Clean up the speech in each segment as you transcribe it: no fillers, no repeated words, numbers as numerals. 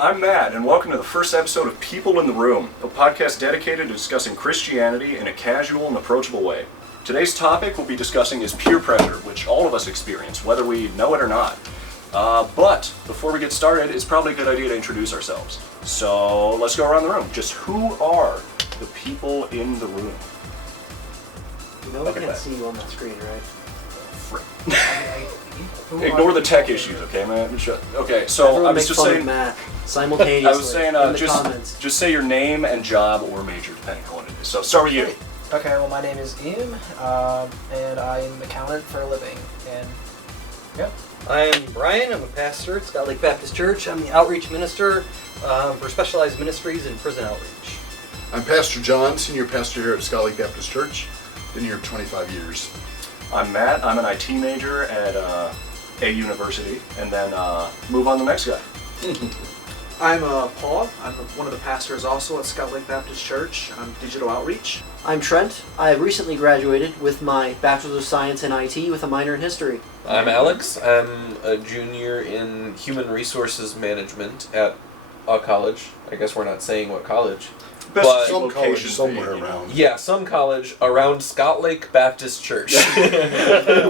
I'm Matt, and welcome to the first episode of People in the Room, a podcast dedicated to discussing Christianity in a casual and approachable way. Today's topic we'll be discussing is peer pressure, which all of us experience, whether we know it or not. But before we get started, it's probably a good idea to introduce ourselves. So let's go around the room. Just who are the people in the room? You know we can't see you on that screen, right? Ignore the tech issues, okay, man? Okay, so Everyone I was just saying. Matt simultaneously. I was saying, in the comments. just say your name and job or major, depending on what it is. So start with you. Okay, well, my name is Ian, and I'm an accountant for a living, and yeah. I'm Brian. I'm a pastor at Scott Lake Baptist Church. I'm the outreach minister for specialized ministries and prison outreach. I'm Pastor John, senior pastor here at Scott Lake Baptist Church. Been here 25 years. I'm Matt. I'm an IT major at a university, and then move on to the next guy. I'm Paul. I'm one of the pastors also at Scott Lake Baptist Church. I'm digital outreach. I'm Trent. I have recently graduated with my Bachelor's of Science in IT with a minor in history. I'm Alex. I'm a junior in Human Resources Management at a college. I guess we're not saying what college. But Some college somewhere around. Yeah, some college around Scott Lake Baptist Church,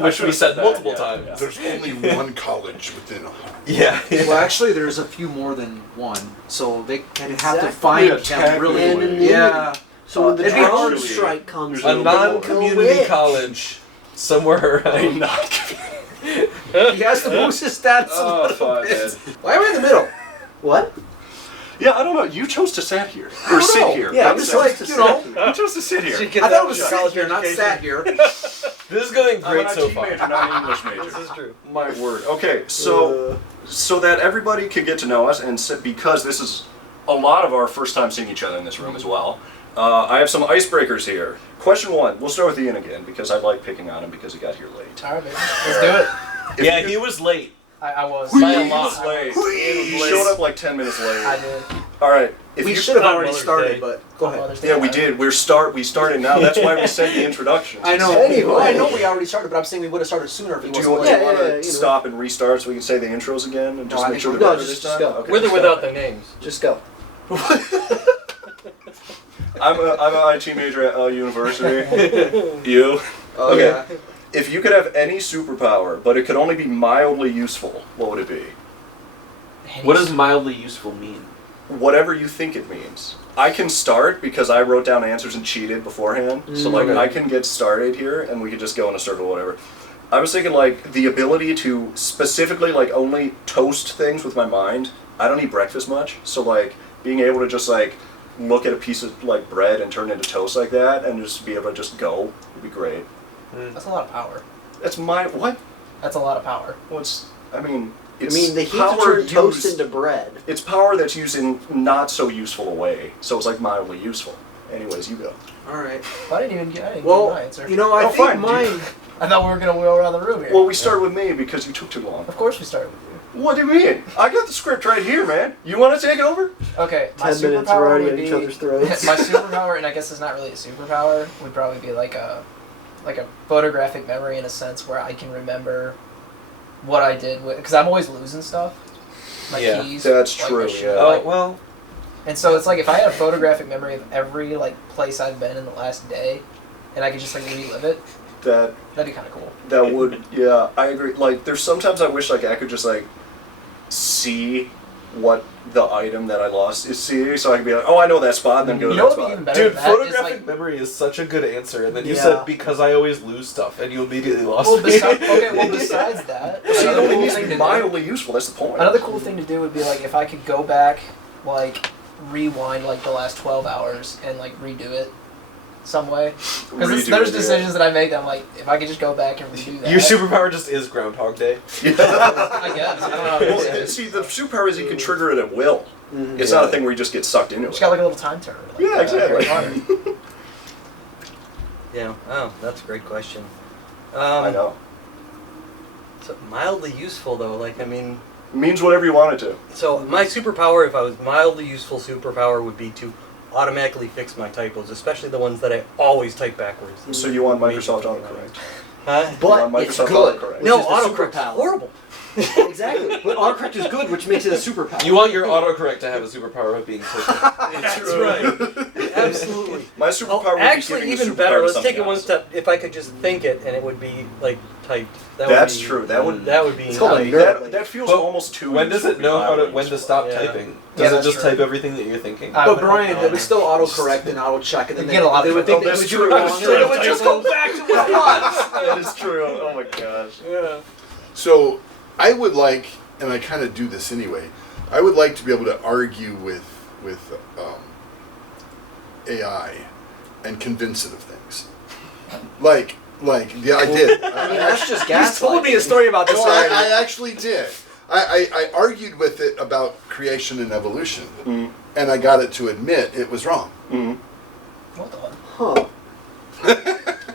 which we said multiple times. Yeah. There's only one college within 100. Yeah. Well, actually, there's a few more than one, so they can have to Exactly. find Yeah, them really. technically. Yeah. So when the it'd be drone hard. strike comes, There's A a non-community Which? college somewhere I'm around. not. He has to boost his stats a Oh, little fuck, bit. man. Why am I in the middle? What? Yeah, I don't know. You chose to sit here. I Or don't sit know. here. Yeah, I'm just like, you know, You chose to sit here. I thought it was sit here, not sat here. This is going I'm great an so IT far. major, not an English major. This is true. My word. Okay, so that everybody could get to know us, and because this is a lot of our first time seeing each other in this room as well, I have some icebreakers here. Question one. We'll start with Ian again because I like picking on him because he got here late. All right, baby. Let's do it. Yeah, he was late. I was. By a He lot. was late. He showed up like 10 minutes late. I did. All right. If We you should have on already Mother's started, Day. but go ahead. Yeah, we did. We started now. That's why we sent the introductions. I know. Anyway. I know we already started, but I'm saying we would have started sooner if it Do was you want Yeah, to you know. stop and restart so we can say the intros again and just No, I make think sure we're they're good. better No, this just time? go. Okay, With or let's without go. their names. Just go. I'm an IT major at a university. You? Oh, Okay. yeah. If you could have any superpower, but it could only be mildly useful, what would it be? What does mildly useful mean? Whatever you think it means. I can start because I wrote down answers and cheated beforehand. So like Okay. I can get started here and we could just go in a circle or whatever. I was thinking like the ability to specifically like only toast things with my mind. I don't eat breakfast much, so like being able to just like look at a piece of like bread and turn it into toast like that and just be able to just go would be great. That's a lot of power. That's my what? That's a lot of power. What's I mean I it's mean, the heat to power turn toast used- into bread. It's power that's used in not so useful a way, so it's like mildly useful. Anyways, you go. All right. I didn't even get Well, my answer. you know, I Oh, think fine. mine. I thought we were gonna wheel around the room here. Well, we start with me because you took too long. Of course we started with you. What do you mean? I got the script right here, man. You want to take over? Okay, my 10 minutes, we're superpower already would at be each other's throats. my superpower, and I guess it's not really a superpower, would probably be like a photographic memory in a sense where I can remember what I did with, because I'm always losing stuff. My Yeah, keys. that's like, true, my shoe, yeah. Oh, like- well, and so it's like if I had a photographic memory of every like place I've been in the last day, and I could just like relive it, That that'd be kind of cool. that would yeah, I agree. Like there's sometimes I wish like I could just like see what the item that I lost is seeing, so I can be like, oh, I know that spot, and then go You to know that what would be spot. even better dude, than that is, photographic like, memory is such a good answer. And then you Yeah. said, because I always lose stuff, and you immediately lost well, me. besides that, See, it another only cool needs to thing be to do- mildly useful. That's the point. Another cool thing to do would be like if I could go back, like rewind like the last 12 hours and like redo it some way. Because Redo there's it, yeah. decisions that I make that I'm like, if I could just go back and redo that. Your superpower just is Groundhog Day. I guess. I don't know. Well, see, the superpower is you can trigger it at will. Mhm. It's not a thing where you just get sucked into Just it. got like a little time turner. Like, Yeah, exactly. Harry Potter. Yeah. Oh, that's a great question. I know. So mildly useful though. Like I mean, It means whatever you want it to. so my superpower, if I was mildly useful superpower, would be to automatically fix my typos, especially the ones that I always type backwards. So you want Microsoft autocorrect? Huh? but Microsoft it's good. autocorrect. which No, is the autocorrect. superpower. Horrible. Exactly, but autocorrect is good, which makes it a superpower. You want your autocorrect to have a superpower of being quicker. That's right. Absolutely. My superpower would be Actually, giving the even superpower better. to Let's take something it one else. step. If I could just think it, and it would be like typed. That's would be, true. That would be. It's called a like- nerd. that feels But almost too. When does it know how to when to stop Yeah. typing? Yeah, Does it that's just true. type everything that you're thinking? I But would Brian, hope they would not. still autocorrect and auto check, and then You get a lot they of would think Oh, they that's would do true. it wrong. That's true. They would just go back to what it was. That is true. Oh my gosh. Yeah. So I would like, and I kind of do this anyway, I would like to be able to argue with AI and convince it of things. Like, yeah, I did. I mean, that's just He's told me a gaslighting. story about this No, already. I actually did. I argued with it about creation and evolution, Mm. and I got it to admit it was wrong. Mm. What the fuck? Huh.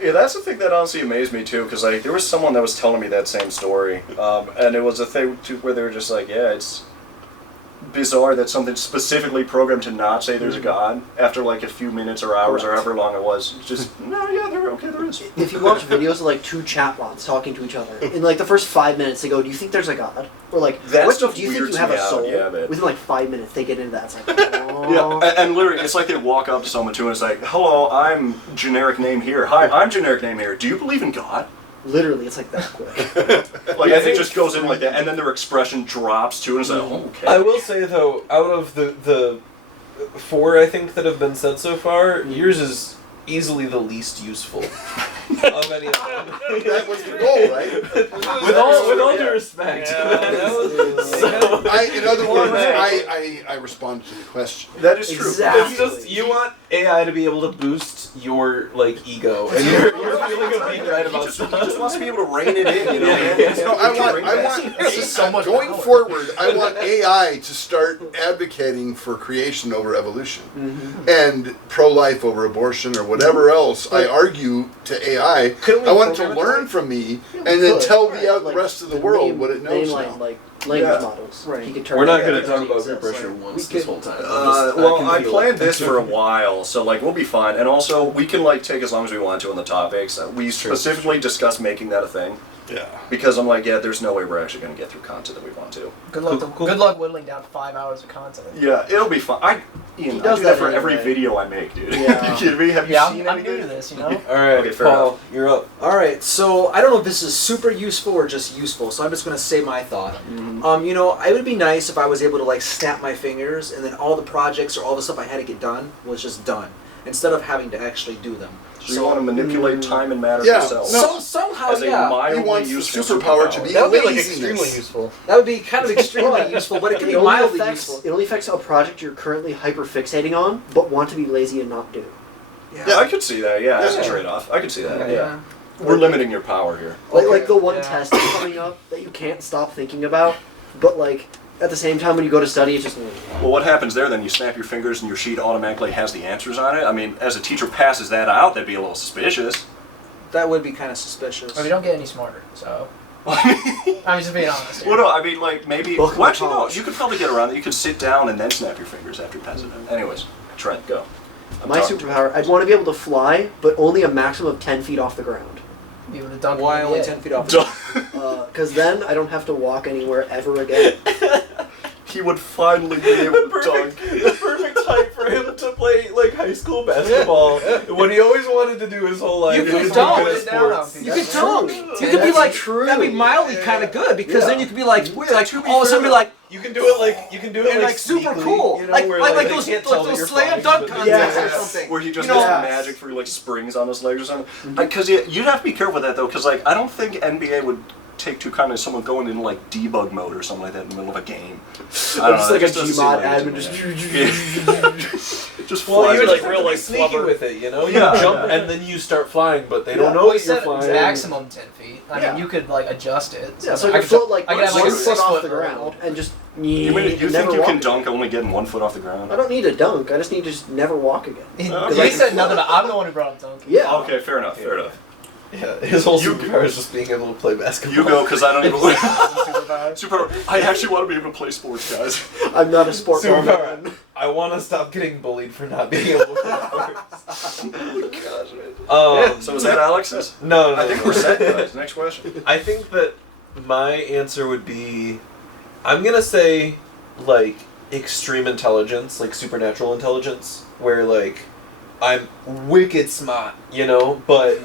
Yeah, that's the thing that honestly amazed me too, because like there was someone that was telling me that same story, and it was a thing too, where they were just like, yeah, it's bizarre that something specifically programmed to not say there's a god after like a few minutes or hours or Correct. however long it was. It's just no, yeah, there is. If you watch videos of like two chatbots talking to each other, in like the first 5 minutes they go, "Do you think there's a god?" Or like, That what, stuff "Do you think you weirds have me a out, soul?" yeah, but- Within like 5 minutes they get into that. It's like, Yeah, oh. and literally, it's like they walk up to someone too, and it's like, "Hello, I'm generic name here. Hi, I'm generic name here. Do you believe in God?" Literally, it's like that quick. Like, Yeah, I and it think- just goes in like that, and then their expression drops too, and it's like, oh, okay. I will say though, out of the 4 I think that have been said so far, yours is easily the least useful of any of them. That was the goal, right? with all due respect. In other words, I responded to the question. That is true. Exactly. It's just you want AI to be able to boost your like ego and your feeling of being right He about just, stuff. he just wants to be able to rein it in, you know. Yeah. No, I want This is so much going power. forward. I want AI to start advocating for creation over evolution, and pro-life over abortion, or whatever else I argue to AI. Couldn't we I want it to program it learn from me, and then tell the rest of the world name- what it knows mainline, now. like language Yeah. models. Right. He could turn We're not it going to into talk anything about peer exists. pressure Like, once we this could- whole time. Well, can I feel planned it. this for a while, so like we'll be fine. And also, we can like take as long as we want to on the topics. We specifically discussed making that a thing Yeah. because I'm like, yeah, there's no way we're actually going to get through content that we want to. Good luck. Cool. Good luck whittling down 5 hours of content. Yeah, it'll be fun. Ian, I does do that that for every anyway. video I make, dude. Yeah. You kidding me? Have you Yeah, seen I'm new anything? to this, you know. All right, Okay, fair Paul, enough. you're up. All right, so I don't know if this is super useful or just useful, so I'm just going to say my thought. Mm-hmm. You know, it would be nice if I was able to like snap my fingers and then all the projects or all the stuff I had to get done was just done instead of having to actually do them. So you want to manipulate time and matter Yeah, yourself no. somehow, as a yeah. mildly He wants the useful superpower to be That would be like laziness. extremely useful. That would be kind of extremely useful, but it can be only mildly affects, useful. It only affects a project you're currently hyper fixating on, but want to be lazy and not do. Yeah, I could see that. Yeah, as a Yeah. trade-off, I could see that. Okay. Yeah, we're limiting your power here. Like the one Yeah. test that's coming up that you can't stop thinking about, but like at the same time when you go to study, it's just Well, what happens there then? You snap your fingers and your sheet automatically has the answers on it? I mean, as a teacher passes that out, that'd be a little suspicious. That would be kind of suspicious. I mean, don't get any smarter. So I'm just being honest. Here. Well, no, I mean, like, maybe... Welcome Well, to actually, no, college. you could probably get around it. You could sit down and then snap your fingers after you pass it in. Anyways, Trent, go. I'm my talking to superpower. I'd want to be able to fly, but only a maximum of 10 feet off the ground. Be able to dunk Why in the only NBA. 10 feet off? you. Because then I don't have to walk anywhere ever again. He would finally be able to dunk. The perfect height for him to play like high school basketball. What he always wanted to do his whole life. You was could to be dunk. good at Put it down, sports. You That's could dunk. true. You could be That's like, true. that'd be mildly kind of good because Yeah. then you could be like, to be all of a sudden be like, You can do it and like super sneakily, cool, you know, like where, like they those can't tell that those you're slam flying, dunk but- contests Yeah. or something. Where he just You know- has magic for like springs on his legs or something. Because you'd have to be careful with that though, because like I don't think NBA would take to kind of someone going in like debug mode or something like that in the middle of a game. I don't Just know, like it a just doesn't seem Gmod like it to admin me. just Just Well, flies you're like like real, like, sneaky flubber. with it, you know. Yeah. You jump and then you start flying, but they don't know Well, you that you're said flying. maximum 10 feet. I Yeah. mean, you could like adjust it. Yeah, so I I could could float jump- like I could have like one a foot 6 off foot the ground and just You think never you walk can again. dunk only getting 1 foot off the ground? I don't need to dunk. I just need to just never walk again. He, Okay. he said nothing about. I'm the one who brought up dunking. Yeah. Okay, fair enough, fair enough. Yeah, his whole You- superpower is just being able to play basketball. You go, because I don't even... Superpower. Super. I actually want to be able to play sports, guys. I'm not a sport Superpower. man. I I want to stop getting bullied for not being able to Gosh, man. So is that Alex's? No, I think we're set, guys. Next question. I think that my answer would be, I'm gonna say, like, extreme intelligence, like supernatural intelligence, where, like, I'm wicked smart, you know, but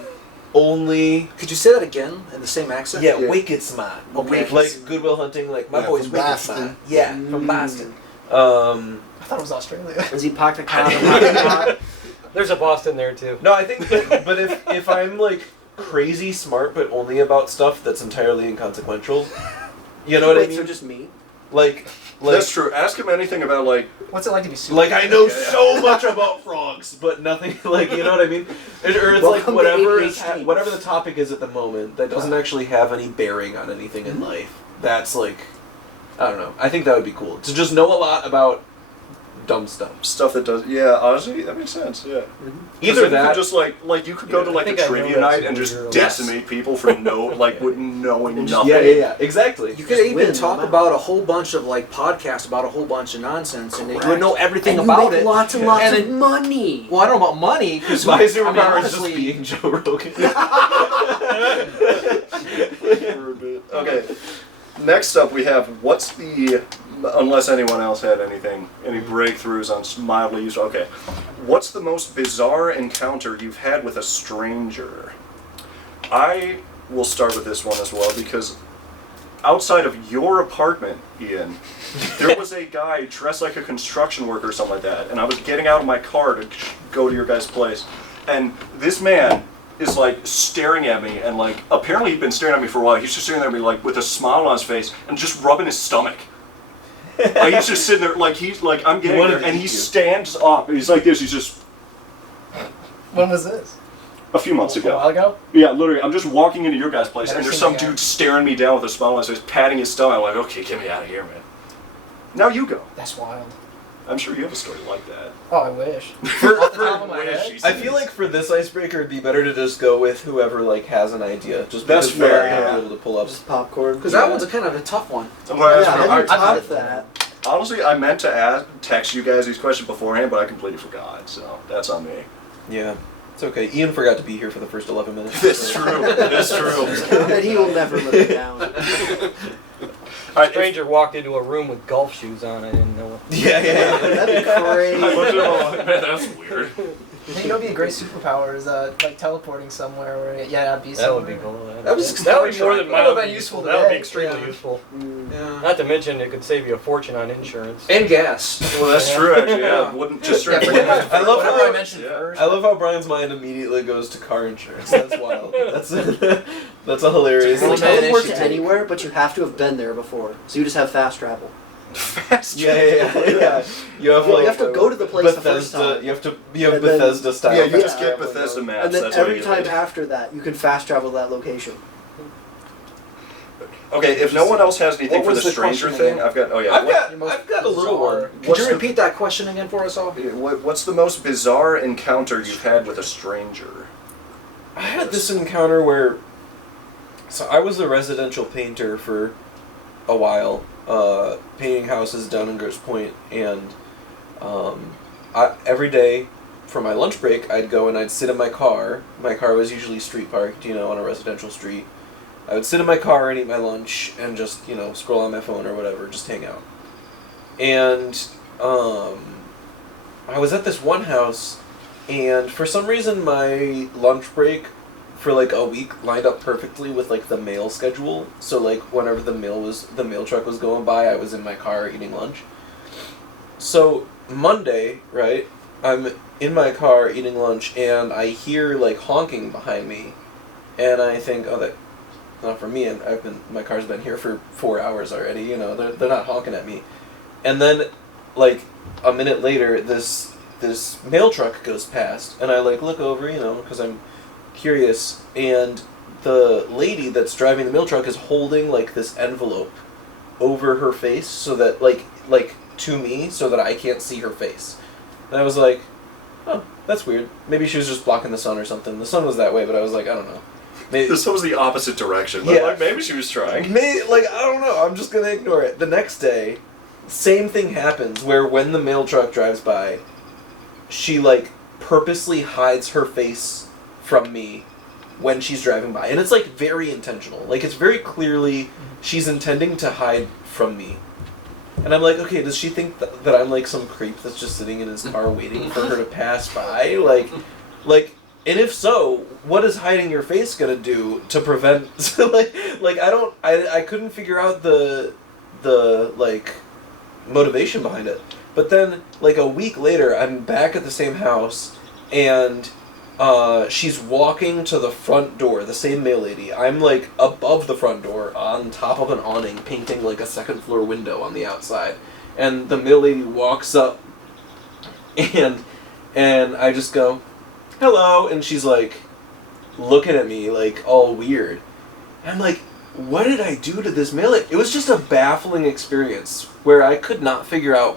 only... Could you say that again in the same accent? Yeah, wicked smart. Okay. Like Good Will Hunting, like, my Yeah, boy's from wicked Boston. smart. Yeah, from Mm. Boston. I thought it was Australia. Is he Paktakana? There's a Boston there too. No, I think that, but if I'm, like, crazy smart, but only about stuff that's entirely inconsequential, you know what I Wait, mean? so just me? Like, That's true. Ask him anything about, like, What's it like to be super? like I know Yeah, yeah. so much about frogs, but nothing like, you know what I mean? Or it's like Welcome to whatever is ADHD. whatever the topic is at the moment that doesn't actually have any bearing on anything in life. That's like, I don't know. I think that would be cool to just know a lot about dumb stuff. stuff that does. Yeah, honestly, that makes sense. Yeah. 'Cause Either then you that, could just like you could go to I like think a I know trivia that night and just superhero. decimate people for with knowing nothing. yeah, exactly. You could Just even win, talk no matter. about a whole bunch of like podcasts about a whole bunch of nonsense, and you Correct. would know everything And you about make it. lots and lots And of then- money. Well, I don't know about money because My superpower is just honestly, being Joe Rogan. Okay. Next up, we have what's the unless anyone else had any breakthroughs on mildly useful. Okay, what's the most bizarre encounter you've had with a stranger? I will start with this one as well because outside of your apartment, Ian, there was a guy dressed like a construction worker or something like that, and I was getting out of my car to go to your guys' place, and this man is like staring at me, and like apparently he'd been staring at me for a while. He's just staring at me like with a smile on his face and just rubbing his stomach. Like he's just sitting there, like he's like I'm getting wanted there, to and eat he you. stands up. He's like this. He's just When was this? a few months A while ago. ago? Yeah, literally, I'm just walking into your guys' place, Never and there's seen some the guy. dude staring me down with a smile on his face, patting his stomach. I'm like, okay, get me out of here, man. Now you go. That's wild. I'm sure you have a story like that. Oh, I wish. For- Off the top of my wish head? you I feel like for this icebreaker, it'd be better to just go with whoever like has an idea. Just That's because we're fair, not yeah. able to pull up. Just popcorn. because Yeah. that one's a kind of a tough one. Well, that's Yeah, fair. I hadn't I- thought of that. honestly, I meant to text you guys these questions beforehand, but I completely forgot, so that's on me. Yeah, it's okay. Ian forgot to be here for the first 11 minutes. That's true. That's true. And he will never live it down. All A right, stranger walked into a room with golf shoes on. I didn't know what. Yeah. That'd be I crazy. looked at him, I'm like, man, that's weird. I think it would be a great superpower is like teleporting somewhere where that'd be That would somewhere. be cool. That was that would be more than That would've mildly been useful That would be today, extremely yeah. useful. Yeah. Not to mention, it could save you a fortune on insurance. And gas. Well, that's true, actually. Yeah, wouldn't just Yeah, straight. forget my, I love whatever how- I mentioned yeah. first. I love how Brian's mind immediately goes to car insurance. That's wild. That's that's a hilarious. You Well, can man, teleport they to should anywhere, but you have to have been there before. So you just have fast travel. Yeah. You have Well, like you have to go to the place the first Bethesda. time. You have And then- Bethesda style. Yeah, you fast just get travel. Bethesda maps. And then that's all every you time need. after that, you can fast travel to that location. Okay, if no one else has anything What for the was the stranger question thing, again? I've got. Oh yeah. I've got a little one. Could What's you the- repeat that question again for us all? What's the most bizarre encounter you've had with a stranger? I had this encounter where, so I was a residential painter for a while, painting houses down in Grosse Pointe, and every day for my lunch break, I'd go and I'd sit in my car. My car was usually street parked, on a residential street. I would sit in my car and eat my lunch and just, scroll on my phone or whatever, just hang out. And I was at this one house, and for some reason my lunch break for like a week lined up perfectly with like the mail schedule. So like whenever the mail truck was going by, I was in my car eating lunch. So Monday, right, I'm in my car eating lunch and I hear like honking behind me, and I think, oh, that's not for me, and my car's been here for 4 hours already, they're not honking at me. And then like a minute later, this mail truck goes past, and I like look over, because I'm curious, and the lady that's driving the mail truck is holding like this envelope over her face so that like to me so that I can't see her face. And I was like, oh, that's weird. Maybe she was just blocking the sun or something. The sun was that way, but I was like, I don't know. Maybe, This was the opposite direction, but Yeah. like maybe she was trying. I don't know. I'm just gonna ignore it. The next day, same thing happens where when the mail truck drives by, she like purposely hides her face from me when she's driving by, and it's like very intentional. Like it's very clearly she's intending to hide from me. And I'm like, okay, does she think that I'm like some creep that's just sitting in his car waiting for her to pass by? Like, and if so, what is hiding your face gonna do to prevent? I couldn't figure out the like motivation behind it. But then, like a week later, I'm back at the same house, and she's walking to the front door, the same mail lady. I'm like above the front door on top of an awning painting like a second floor window on the outside. And the mail lady walks up and I just go, "Hello," and she's like looking at me like all weird. And I'm like, what did I do to this mail lady? It was just a baffling experience where I could not figure out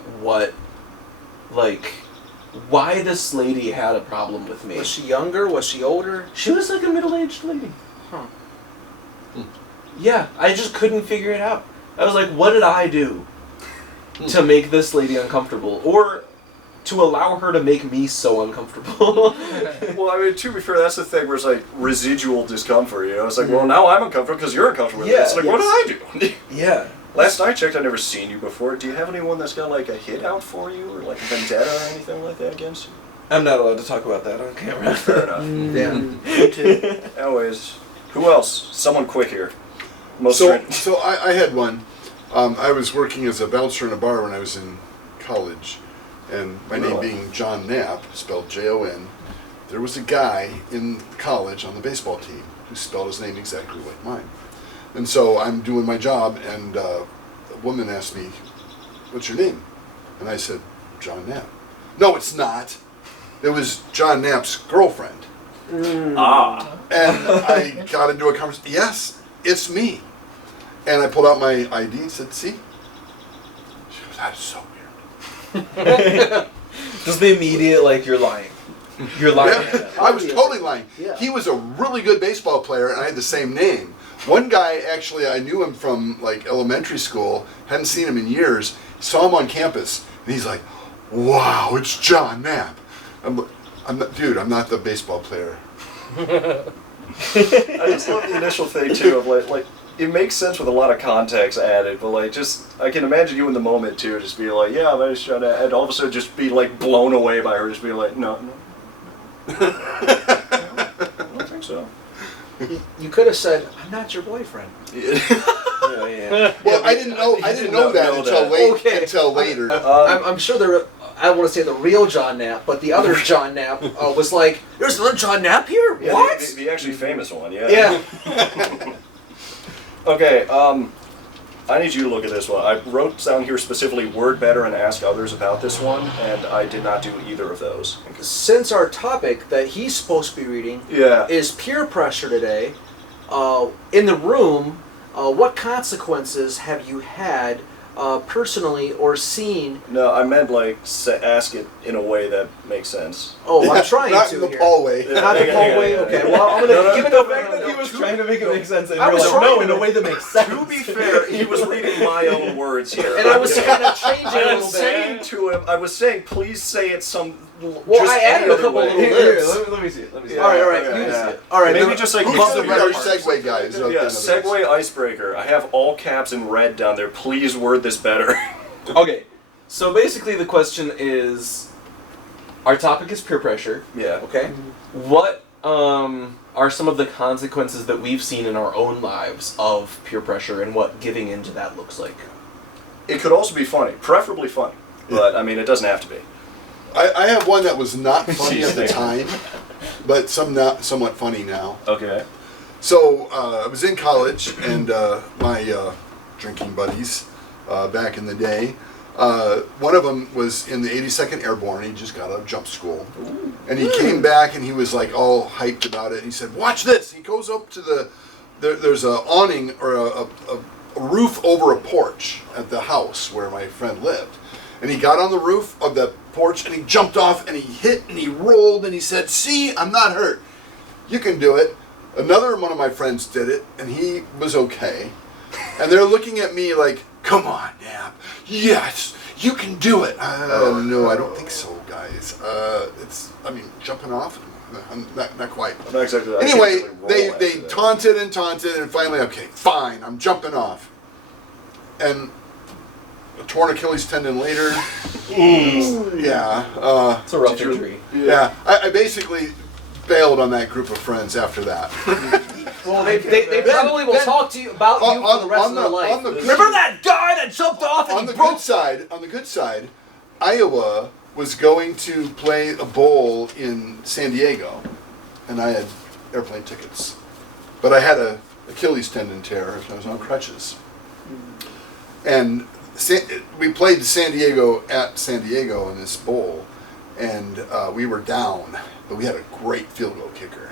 why this lady had a problem with me. Was she younger? Was she older? She was like a middle-aged lady. Huh. Yeah, I just couldn't figure it out. I was like, what did I do to make this lady uncomfortable? Or to allow her to make me so uncomfortable? Well, I mean, to be fair, that's the thing where it's like residual discomfort, you know? It's like, well, now I'm uncomfortable because you're uncomfortable with it. Yeah, It's like, what did I do? Yeah. Last I checked, I'd never seen you before. Do you have anyone that's got like a hit out for you or like a vendetta or anything like that against you? I'm not allowed to talk about that on camera. Fair enough. Yeah. Me too. Anyways, who else? Someone quick here. So I had one. I was working as a bouncer in a bar when I was in college, and my name being John Knapp, spelled Jon. There was a guy in college on the baseball team who spelled his name exactly like mine. And so I'm doing my job, and a woman asked me, "What's your name?" And I said, "John Knapp." "No, it's not. It was John Knapp's girlfriend." Ah. And I got into a conversation. "Yes, it's me." And I pulled out my ID and said, "See?" She goes, "That is so weird." Just the immediate, like, you're lying. You're lying. Yeah, I was totally lying. Yeah. He was a really good baseball player, and I had the same name. One guy, actually, I knew him from like elementary school, hadn't seen him in years, saw him on campus, and he's like, "Wow, it's John Knapp." I'm not the baseball player. I just love the initial thing too of like it makes sense with a lot of context added, but like just I can imagine you in the moment too, just be like, "Yeah, I'm just trying to," and all of a sudden just be like blown away by her, just being like, "No, I don't think so." You could have said, "I'm not your boyfriend." Yeah. Well, I didn't know that until late. Okay. Until later. I'm sure there. I don't want to say the real John Knapp, but the other John Knapp was like, "There's another John Knapp here? Yeah, What?" the actually famous one, yeah. Yeah. Okay, I need you to look at this one. I wrote down here specifically word better and ask others about this one, and I did not do either of those. Since our topic that he's supposed to be reading Yeah. is peer pressure today, in the room, what consequences have you had personally or seen? No, I meant like ask it in a way that makes sense. Oh, I'm trying Not to in the here. hallway. Yeah. Not the hallway. Okay. Well, I'm gonna give it The a fact that he was trying to make it make sense, and I you're was like, trying no, to in a way that makes sense. To be fair, he was reading my own words here. And I was kind of changing a I little was bit. saying to him, I was saying, please say it some. Well, just I added any a other couple way. little Here, lips. let me see it. Let me see it. Yeah, All right. okay, You yeah. all right. Maybe now- just like Who's most the of our your segue guy? Is Yeah, segue icebreaker. I have all caps in red down there. Please word this better. Okay, so basically the question is, our topic is peer pressure. Yeah. Okay. What are some of the consequences that we've seen in our own lives of peer pressure and what giving into that looks like? It could also be funny, preferably funny, but I mean, it doesn't have to be. I have one that was not funny Jeez, at the thank time, but somewhat funny now. Okay. So I was in college, and my drinking buddies back in the day, one of them was in the 82nd Airborne. He just got out of jump school. And he came back and he was like all hyped about it. And he said, "Watch this." He goes up to there's a awning or a roof over a porch at the house where my friend lived. And he got on the roof of the porch and he jumped off and he hit and he rolled and he said, "See, I'm not hurt. You can do it." Another one of my friends did it and he was okay. And they're looking at me like, come on, Nap. Yes, you can do it. No, I don't think so, guys. Jumping off? Not quite. Not exactly. Anyway, they taunted and finally, okay, fine, I'm jumping off. And a torn Achilles tendon later. Yeah. It's a rough injury. Yeah. I basically bailed on that group of friends after that. Well, they probably will talk to you about you for the rest of their life. Remember that guy that jumped off and on the good side, Iowa was going to play a bowl in San Diego, and I had airplane tickets, but I had a Achilles tendon tear, so I was on crutches. And we played San Diego at San Diego in this bowl, and we were down, but we had a great field goal kicker.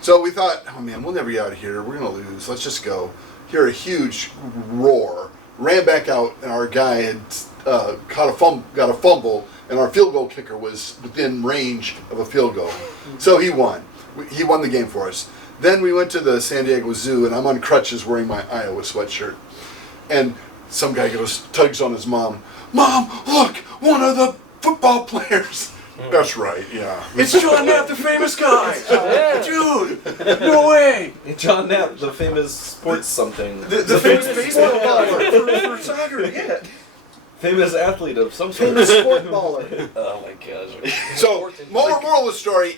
So we thought, oh man, we'll never get out of here. We're going to lose. Let's just go. Hear a huge roar. Ran back out, and our guy had got a fumble, and our field goal kicker was within range of a field goal. So he won. He won the game for us. Then we went to the San Diego Zoo, and I'm on crutches wearing my Iowa sweatshirt. And some guy tugs on his mom. Mom, look, one of the football players. That's right, yeah. It's John Knapp, the famous guy. Dude, no way. John Knapp, the famous sports something. The famous baseball player for soccer. Yeah. Famous athlete of some sort. Sport baller. Oh my gosh. So, moral of the story: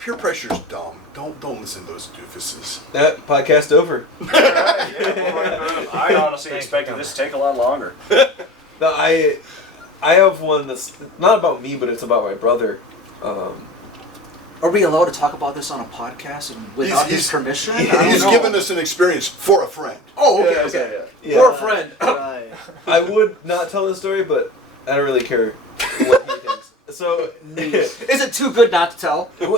peer pressure's dumb. Don't listen to those doofuses. That podcast over. I honestly expected this to take a lot longer. No, I have one that's not about me, but it's about my brother. Are we allowed to talk about this on a podcast and without his permission? He's given us an experience for a friend. Oh, okay, Yeah, okay. Yeah. For a friend. Right. I would not tell the story, but I don't really care what he thinks. So, Is it too good not to tell? well,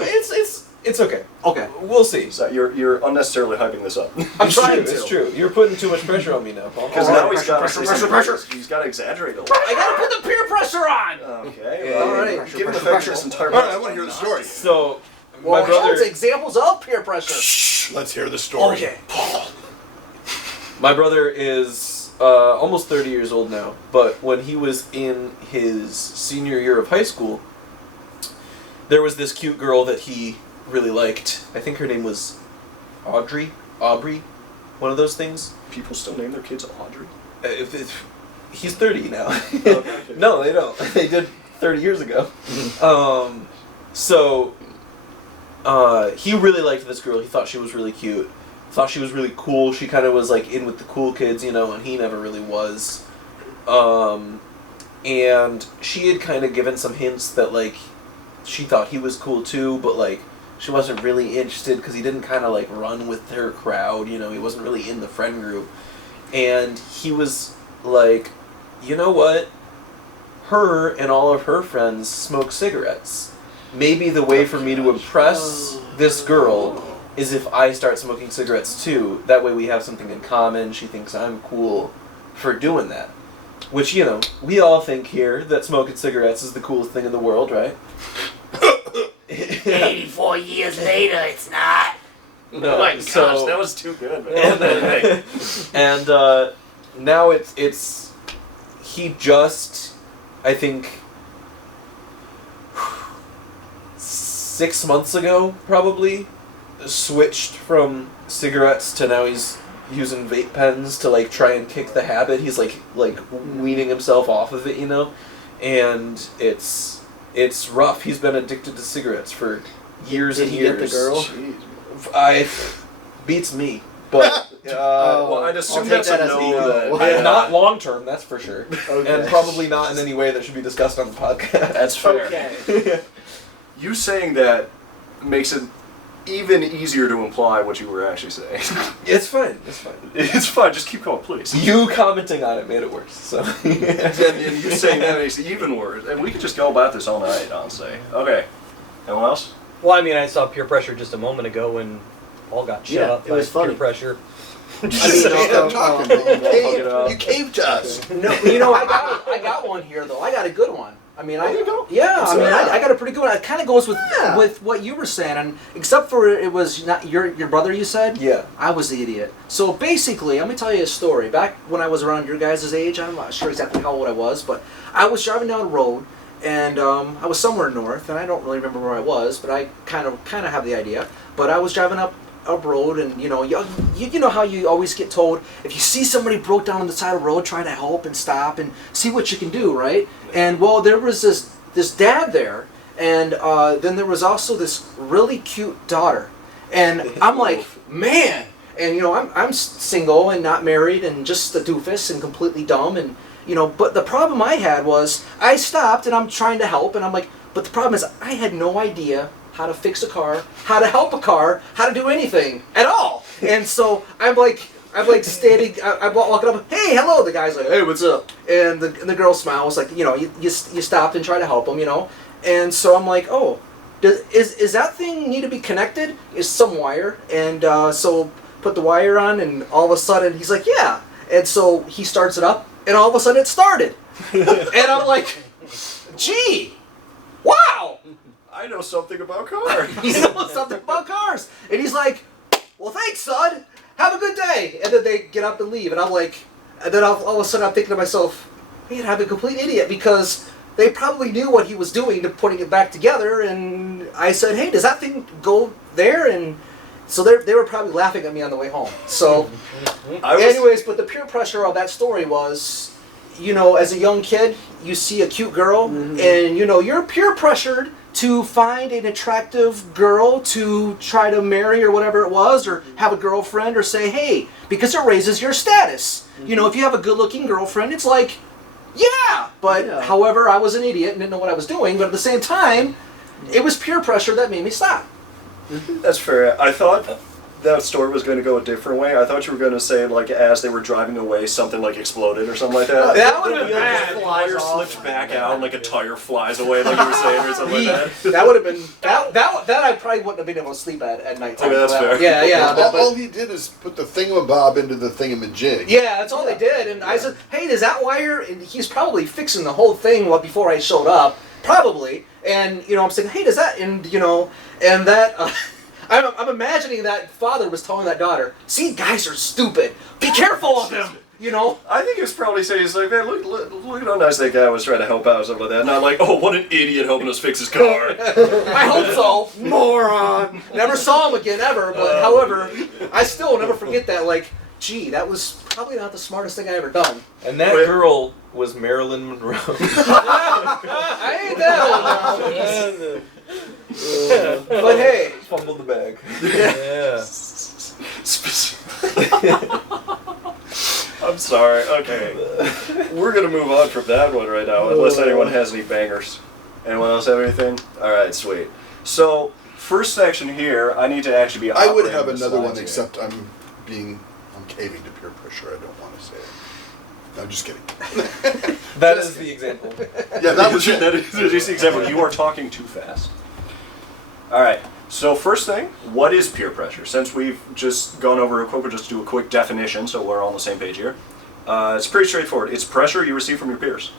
it's okay. Okay. We'll see. So you're unnecessarily hyping this up. I'm It's trying true. to. It's true. You're putting too much pressure on me now, Paul. Because now he's got He's got to exaggerate a little. I gotta put the peer pressure on! Okay. Yeah, Well, all right. Given the fact that this entire All right, I want to hear the story. So, Well, my brother. it's examples of peer pressure. Shh, let's hear the story. Okay. My brother is almost 30 years old now, but when he was in his senior year of high school, there was this cute girl that he really liked. I think her name was Aubrey, one of those things. People still name their kids Audrey. If he's 30 now. Okay. No, they don't. They did 30 years ago. So he really liked this girl. He thought she was really cute. Thought she was really cool. She kind of was like in with the cool kids, and he never really was. And she had kind of given some hints that like she thought he was cool too, but like she wasn't really interested because he didn't kind of like run with her crowd. He wasn't really in the friend group. And he was like, you know what? Her and all of her friends smoke cigarettes. Maybe the way for me to impress this girl is if I start smoking cigarettes too. That way we have something in common. She thinks I'm cool for doing that. Which, we all think here that smoking cigarettes is the coolest thing in the world, right? 84 years later, it's not. No, Oh my gosh, so, that was too good, man. and now it's he just, I think, 6 months ago probably switched from cigarettes to now he's using vape pens to like try and kick the habit. He's like weaning himself off of it, and it's rough. He's been addicted to cigarettes for years Did and he years. get the girl? Beats me, but Well, I'd assume I'll that's take a that as a no. no. not long term, that's for sure, Okay. and probably not in any way that should be discussed on the podcast. That's fair. Okay. You saying that makes it even easier to imply what you were actually saying. It's fine. It's fine. It's fine, just keep going, please. You commenting on it made it worse. So. And you saying that makes it even worse. And we could just go about this all night, honestly. Okay. Anyone else? Well, I mean, I saw peer pressure just a moment ago when Paul got shut Yeah, up it by was funny. peer pressure. I mean, Stop talking. it You caved to us. no, you know, I got one here though. I got a good one. I mean, There you go. yeah, I mean, Yeah. I got a pretty good one. It kind of goes Yeah. with what you were saying, and except for it was not your brother. You said, Yeah. I was the idiot. So basically, let me tell you a story. Back when I was around your guys' age, I'm not sure exactly how old I was, but I was driving down a road, and I was somewhere north, and I don't really remember where I was, but I kind of have the idea. But I was driving up road, and you know how you always get told if you see somebody broke down on the side of the road, try to help and stop and see what you can do, right? And well, there was this dad there, and then there was also this really cute daughter, and I'm like, man, and you know I'm single and not married and just a doofus and completely dumb, and you know, but the problem I had was I stopped and I'm trying to help, and I'm like, but the problem is I had no idea how to fix a car, how to help a car, how to do anything at all. And so I'm like standing, I'm walking up, hey, hello. The guy's like, hey, what's up? And the girl smiles, like, you know, you stopped and try to help him, you know. And so I'm like, oh, is that thing need to be connected? Is some wire? And so put the wire on, and all of a sudden he's like, yeah. And so he starts it up, and all of a sudden it started. And I'm like, gee, wow. I know something about cars. He knows something about cars. And he's like, well, thanks, son. Have a good day. And then they get up and leave. And I'm like, and then all of a sudden I'm thinking to myself, man, I'm a complete idiot, because they probably knew what he was doing to putting it back together. And I said, hey, does that thing go there? And so they were probably laughing at me on the way home. So anyways, but the peer pressure of that story was, you know, as a young kid, you see a cute girl, and you know, you're peer pressured to find an attractive girl to try to marry or whatever it was, or have a girlfriend, or say, hey, because it raises your status. You know, if you have a good-looking girlfriend, it's like, yeah. But however, I was an idiot and didn't know what I was doing, but at the same time, it was peer pressure that made me stop. That's fair. I thought that story was going to go a different way. I thought you were going to say, like, as they were driving away, something like exploded or something like that. That would have been The bad. wire slips back out, and like a tire flies away, like you were saying, or something like that. That would have been that I probably wouldn't have been able to sleep at night. I mean, that's fair. Yeah. All he did is put the thingamabob into the thingamajig. Yeah, that's all they did. And I said, hey, is that wire? And he's probably fixing the whole thing before I showed up, probably. And you know, I'm saying, hey, does that? And you know, and that. I'm imagining that father was telling that daughter, see, guys are stupid. Be careful of them. You know? I think it's probably saying, he's like, man, look at how nice that guy was trying to help out, or something like that. Not like, oh, what an idiot helping us fix his car. I hope so. Moron. Never saw him again ever, but however, I still will never forget that. Like, gee, that was probably not the smartest thing I ever done. And that girl was Marilyn Monroe. I ain't that old now. But hey. Fumbled the bag. Yeah. I'm sorry. Okay. We're going to move on from that one right now, unless anyone has any bangers. Anyone else have anything? Alright, sweet. So, first section here, I need to actually be I would operating have the another one, slides except I'm caving to peer pressure. I don't want to say it. No, just kidding. That is the example. Yeah, that was that it. is just the example. You are talking too fast. Alright, so first thing, what is peer pressure? Since we've just gone over we'll just do a quick definition so we're all on the same page here. It's pretty straightforward. It's pressure you receive from your peers.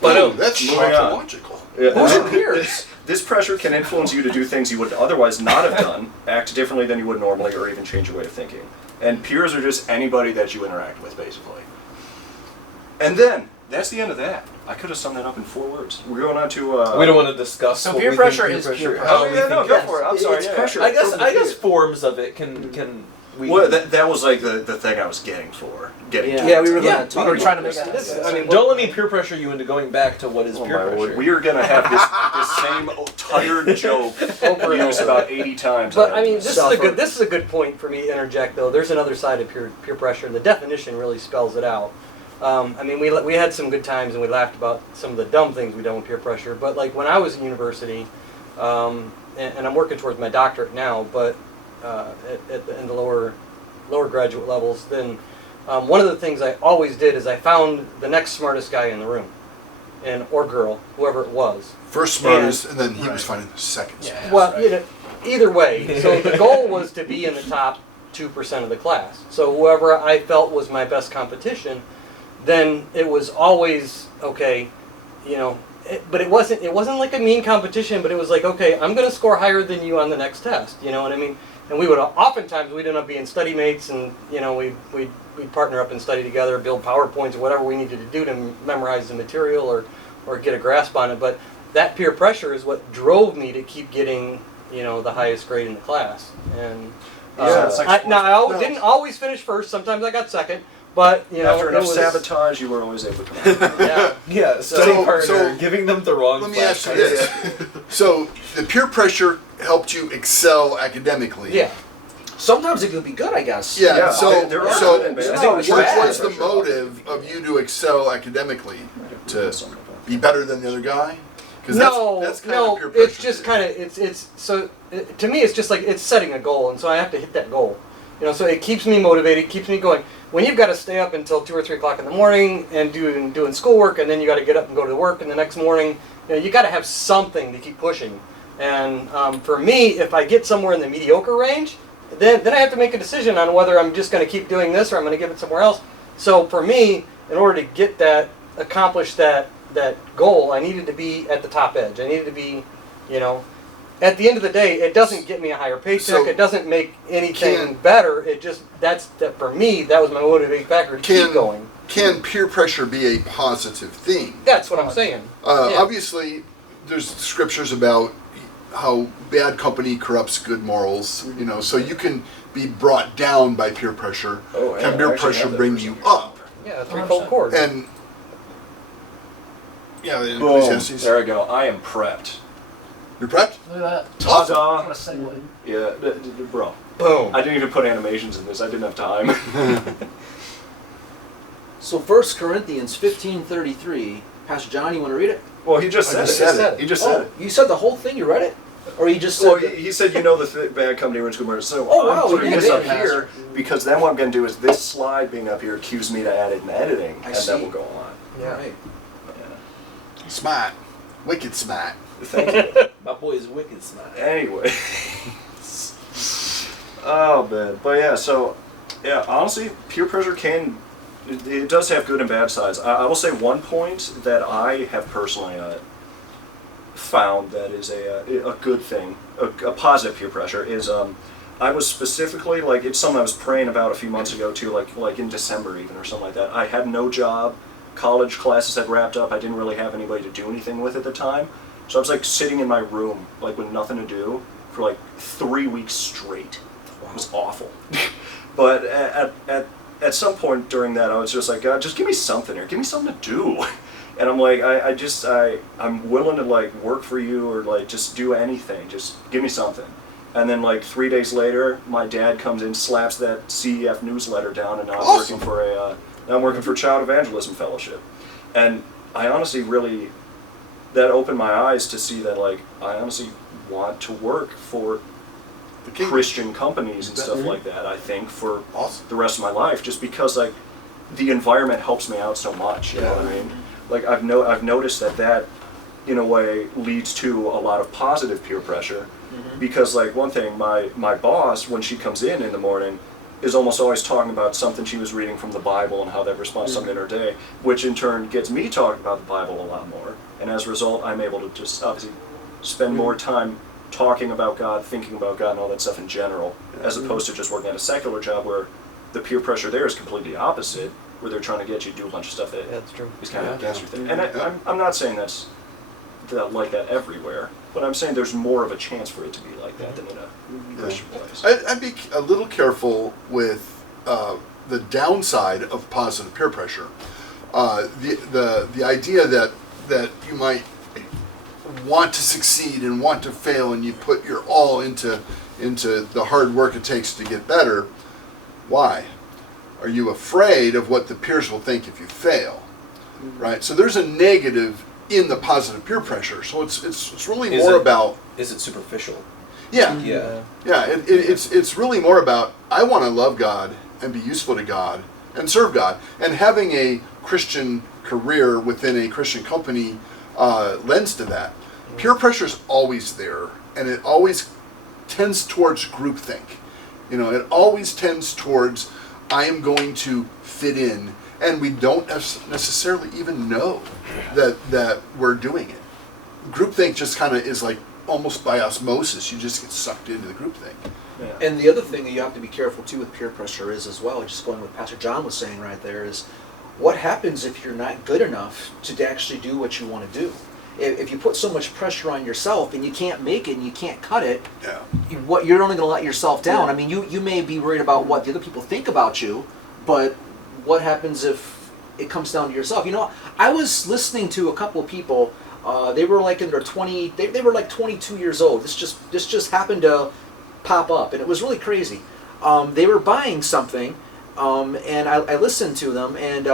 But that's Moving on. tautological. Who's your peers? This pressure can influence you to do things you would otherwise not have done, act differently than you would normally, or even change your way of thinking. And peers are just anybody that you interact with, basically. And then, that's the end of that. I could have summed that up in 4 words. We're going on to... we don't want to discuss. So what peer we pressure think is peer pressure. how Oh, we yeah, no, think go it- for it. I'm sorry, It's yeah. pressure. I guess from the peer. forms of it can we. Well, that was like the thing I was getting for. Getting to. Yeah, we were Yeah, going to We were trying to make this. that. I mean, Don't let me peer pressure you into going back to what is Oh peer my pressure. lord, we are going to have this same tired joke used about 80 times. But I mean, this Suffer. is a good point for me to interject though. There's another side of peer pressure, and the definition really spells it out. I mean, we had some good times and we laughed about some of the dumb things we done with peer pressure. But like when I was in university, and I'm working towards my doctorate now, but in the lower graduate levels, then one of the things I always did is I found the next smartest guy in the room, or girl, whoever it was. First smartest, and then he was finding the second smartest. Well, you know, either way. So the goal was to be in the top 2% of the class. So whoever I felt was my best competition, then it was always, okay, you know, but it wasn't like a mean competition, but it was like, okay, I'm going to score higher than you on the next test, you know what I mean? And we would oftentimes we'd end up being study mates, and you know we'd partner up and study together, build PowerPoints or whatever we needed to do to memorize the material or get a grasp on it. But that peer pressure is what drove me to keep getting, you know, the highest grade in the class. And didn't always finish first. Sometimes I got second. But you know, after enough sabotage, you were always able to come out. Yeah. Yeah, study partner, giving them the wrong Let me ask you this. flashcards. So the peer pressure helped you excel academically. Yeah. Sometimes it could be good, I guess. Yeah. Yeah, so there are so good and bad. It's what not always bad. was the motive of you to excel academically? To be better than the other guy? 'Cause that's kind of peer pressure it's just too. kind of to me it's just like it's setting a goal, and so I have to hit that goal. You know, so it keeps me motivated, keeps me going. When you've got to stay up until 2 or 3 o'clock in the morning and doing schoolwork, and then you got to get up and go to work in the next morning, you know, you got to have something to keep pushing. And for me, if I get somewhere in the mediocre range, then I have to make a decision on whether I'm just going to keep doing this or I'm going to give it somewhere else. So for me, in order to get that, accomplish that goal, I needed to be at the top edge. I needed to be, you know, at the end of the day, it doesn't get me a higher paycheck. So it doesn't make anything better. It just that for me, that was my motivating factor to keep going. Can peer pressure be a positive thing? That's what I'm saying. Yeah. Obviously, there's scriptures about how bad company corrupts good morals. You know, so you can be brought down by peer pressure. Oh, yeah, Can I peer actually pressure have that bring verse you in here up? Yeah, a threefold cord. And yeah, in Boom. Ecclesiastes. There I go. I am prepped. You're prepped? Look at that. Ta-da! What a segue. Yeah, bro. Boom. I didn't even put animations in this. I didn't have time. So 1 Corinthians 15:33. Pastor John, you want to read it? Well, he just I said just it. said it. He just said Oh, it. you said the whole thing. You read it, or you just said? Well, that- he said, you know, the bad company ruins good morals. So Oh, wow, I'm putting you this did, up here because then what I'm going to do is this slide being up here cues me to add it in editing, I and see. that will go on. Yeah. Right. Smart. Wicked smart. Thank you. My boy is wicked smart. Anyway. Oh, man. But yeah, so, yeah, honestly, peer pressure it does have good and bad sides. I will say one point that I have personally found that is a good thing, a positive peer pressure, is I was specifically, like, it's something I was praying about a few months ago too, like in December even or something like that. I had no job, college classes had wrapped up, I didn't really have anybody to do anything with at the time, so I was like sitting in my room, like with nothing to do, for like 3 weeks straight. It was awful. But at some point during that, I was just like, God, just give me something here. Give me something to do. And I'm like, I'm willing to like work for you or like just do anything. Just give me something. And then like 3 days later, my dad comes in, slaps that CEF newsletter down, and now I'm Awesome. working for Child Evangelism Fellowship. And I honestly really, that opened my eyes to see that like I honestly want to work for The king. Christian companies and stuff Mhm. like that, I think, for Awesome. the rest of my life, just because like the environment helps me out so much, you know what I mean? Like I've noticed that in a way leads to a lot of positive peer pressure, because like one thing, my boss, when she comes in the morning, is almost always talking about something she was reading from the Bible and how that responds to something in her day, which in turn gets me talking about the Bible a lot more, and as a result I'm able to just obviously spend more time talking about God, thinking about God, and all that stuff in general, as opposed to just working at a secular job where the peer pressure there is completely opposite, where they're trying to get you to do a bunch of stuff that That's true. is kind of Yeah. against your thing. And I'm not saying that's like that everywhere, but I'm saying there's more of a chance for it to be like that than in a Christian place. I'd be a little careful with the downside of positive peer pressure. The idea that you might want to succeed and want to fail, and you put your all into the hard work it takes to get better. Why? Are you afraid of what the peers will think if you fail? Right? So there's a negative in the positive peer pressure. So it's really Is more it- about Is it superficial? yeah. Yeah. Yeah, it's really more about I want to love God and be useful to God and serve God. And having a Christian career within a Christian company lends to that. Peer pressure is always there, and it always tends towards groupthink. You know, it always tends towards, I am going to fit in, and we don't necessarily even know that we're doing it. Groupthink just kind of is like almost by osmosis. You just get sucked into the groupthink. Yeah. And the other thing that you have to be careful too with peer pressure is as well, just going with Pastor John was saying right there, is what happens if you're not good enough to actually do what you want to do? If you put so much pressure on yourself and you can't make it and you can't cut it, Yeah. you're only going to let yourself down. Yeah. I mean, you may be worried about what the other people think about you, but what happens if it comes down to yourself? You know, I was listening to a couple of people. They were like in their 20. They were like 22 years old. This just happened to pop up, and it was really crazy. They were buying something, and I listened to them, and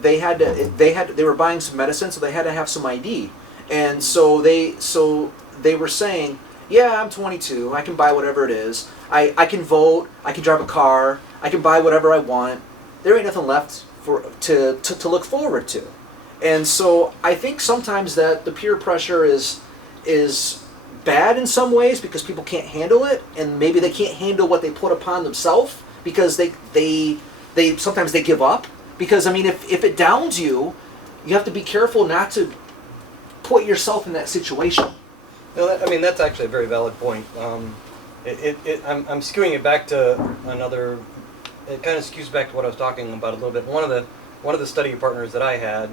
they were buying some medicine, so they had to have some ID, and so they were saying, yeah, I'm 22, I can buy whatever it is, I can vote, I can drive a car, I can buy whatever I want. There ain't nothing left to look forward to, and so I think sometimes that the peer pressure is bad in some ways because people can't handle it, and maybe they can't handle what they put upon themselves because they sometimes they give up. Because I mean, if it downs you, you have to be careful not to put yourself in that situation. No, I mean that's actually a very valid point. I'm skewing it back to another. It kind of skews back to what I was talking about a little bit. One of the study partners that I had,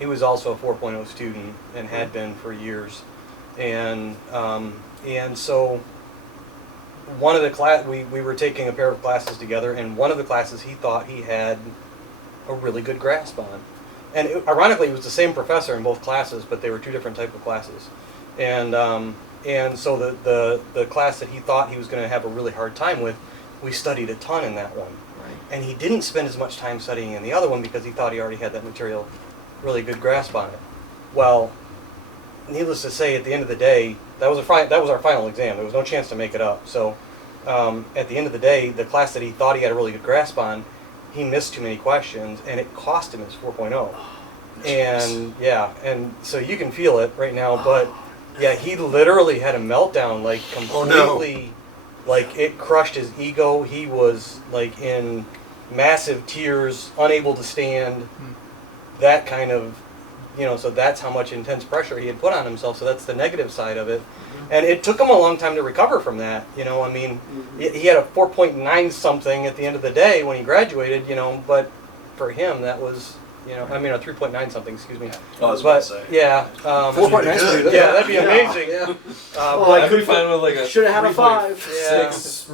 he was also a 4.0 student and had been for years, and so one of the we were taking a pair of classes together, and one of the classes he thought he had a really good grasp on, and ironically it was the same professor in both classes, but they were two different type of classes, and so the class that he thought he was going to have a really hard time with, we studied a ton in that one. Right. And he didn't spend as much time studying in the other one because he thought he already had that material really good grasp on it. Well, needless to say, at the end of the day, that was our final exam. There was no chance to make it up. So at the end of the day, the class that he thought he had a really good grasp on, he missed too many questions, and it cost him his 4.0. And yeah, and so you can feel it right now, but yeah, he literally had a meltdown, like completely, like it crushed his ego. He was like in massive tears, unable to stand, that kind of, so that's how much intense pressure he had put on himself. So that's the negative side of it. And it took him a long time to recover from that. I mean, he had a 4.9 something at the end of the day when he graduated, but for him that was, I mean a 3.9 something, excuse me. I was about to say. Yeah. 4.9 is pretty good. Yeah, that'd be amazing. Yeah. I'd be fine with like a Should have had a 5. Yeah. 6.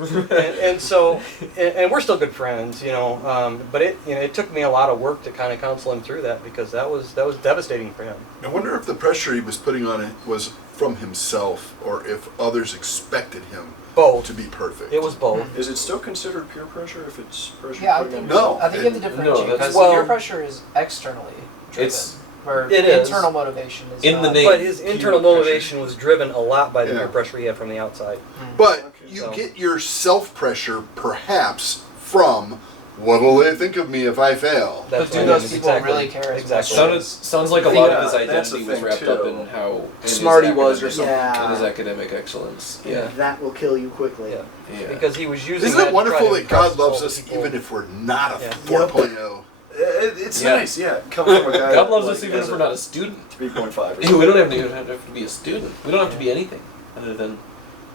and so, and we're still good friends, but it took me a lot of work to kind of counsel him through that, because that was devastating for him. I wonder if the pressure he was putting on it was from himself, or if others expected him Both. to be perfect. It was both. Is it still considered peer pressure if it's pressure? Yeah, I putting think, on- No. I think you have to differentiate, No, because well- peer pressure is externally driven, It's- where It is. internal motivation is In not. the name. But his internal Peer motivation was driven a lot by the Yeah. peer pressure he had from the outside. But Okay. you So- get your self-pressure perhaps from, what'll they think of me if I fail? That's But do what I those mean. people Exactly. really care as Exactly. much? Sounds like a Yeah, lot of his that's the identity was thing, wrapped up too. in how in his Smart he was or academic- something. Yeah. in his academic excellence. Yeah. That will kill you quickly. Yeah. Yeah. Because he was using Isn't that it to wonderful try to that God impress loves all us people. even if we're not a Yeah. 4.0? It's Yeah. nice, yeah. Coming from a guy God loves like, us even if has we're a not a student. 3.5 or We something. don't even have to be a student. We don't have to be anything other than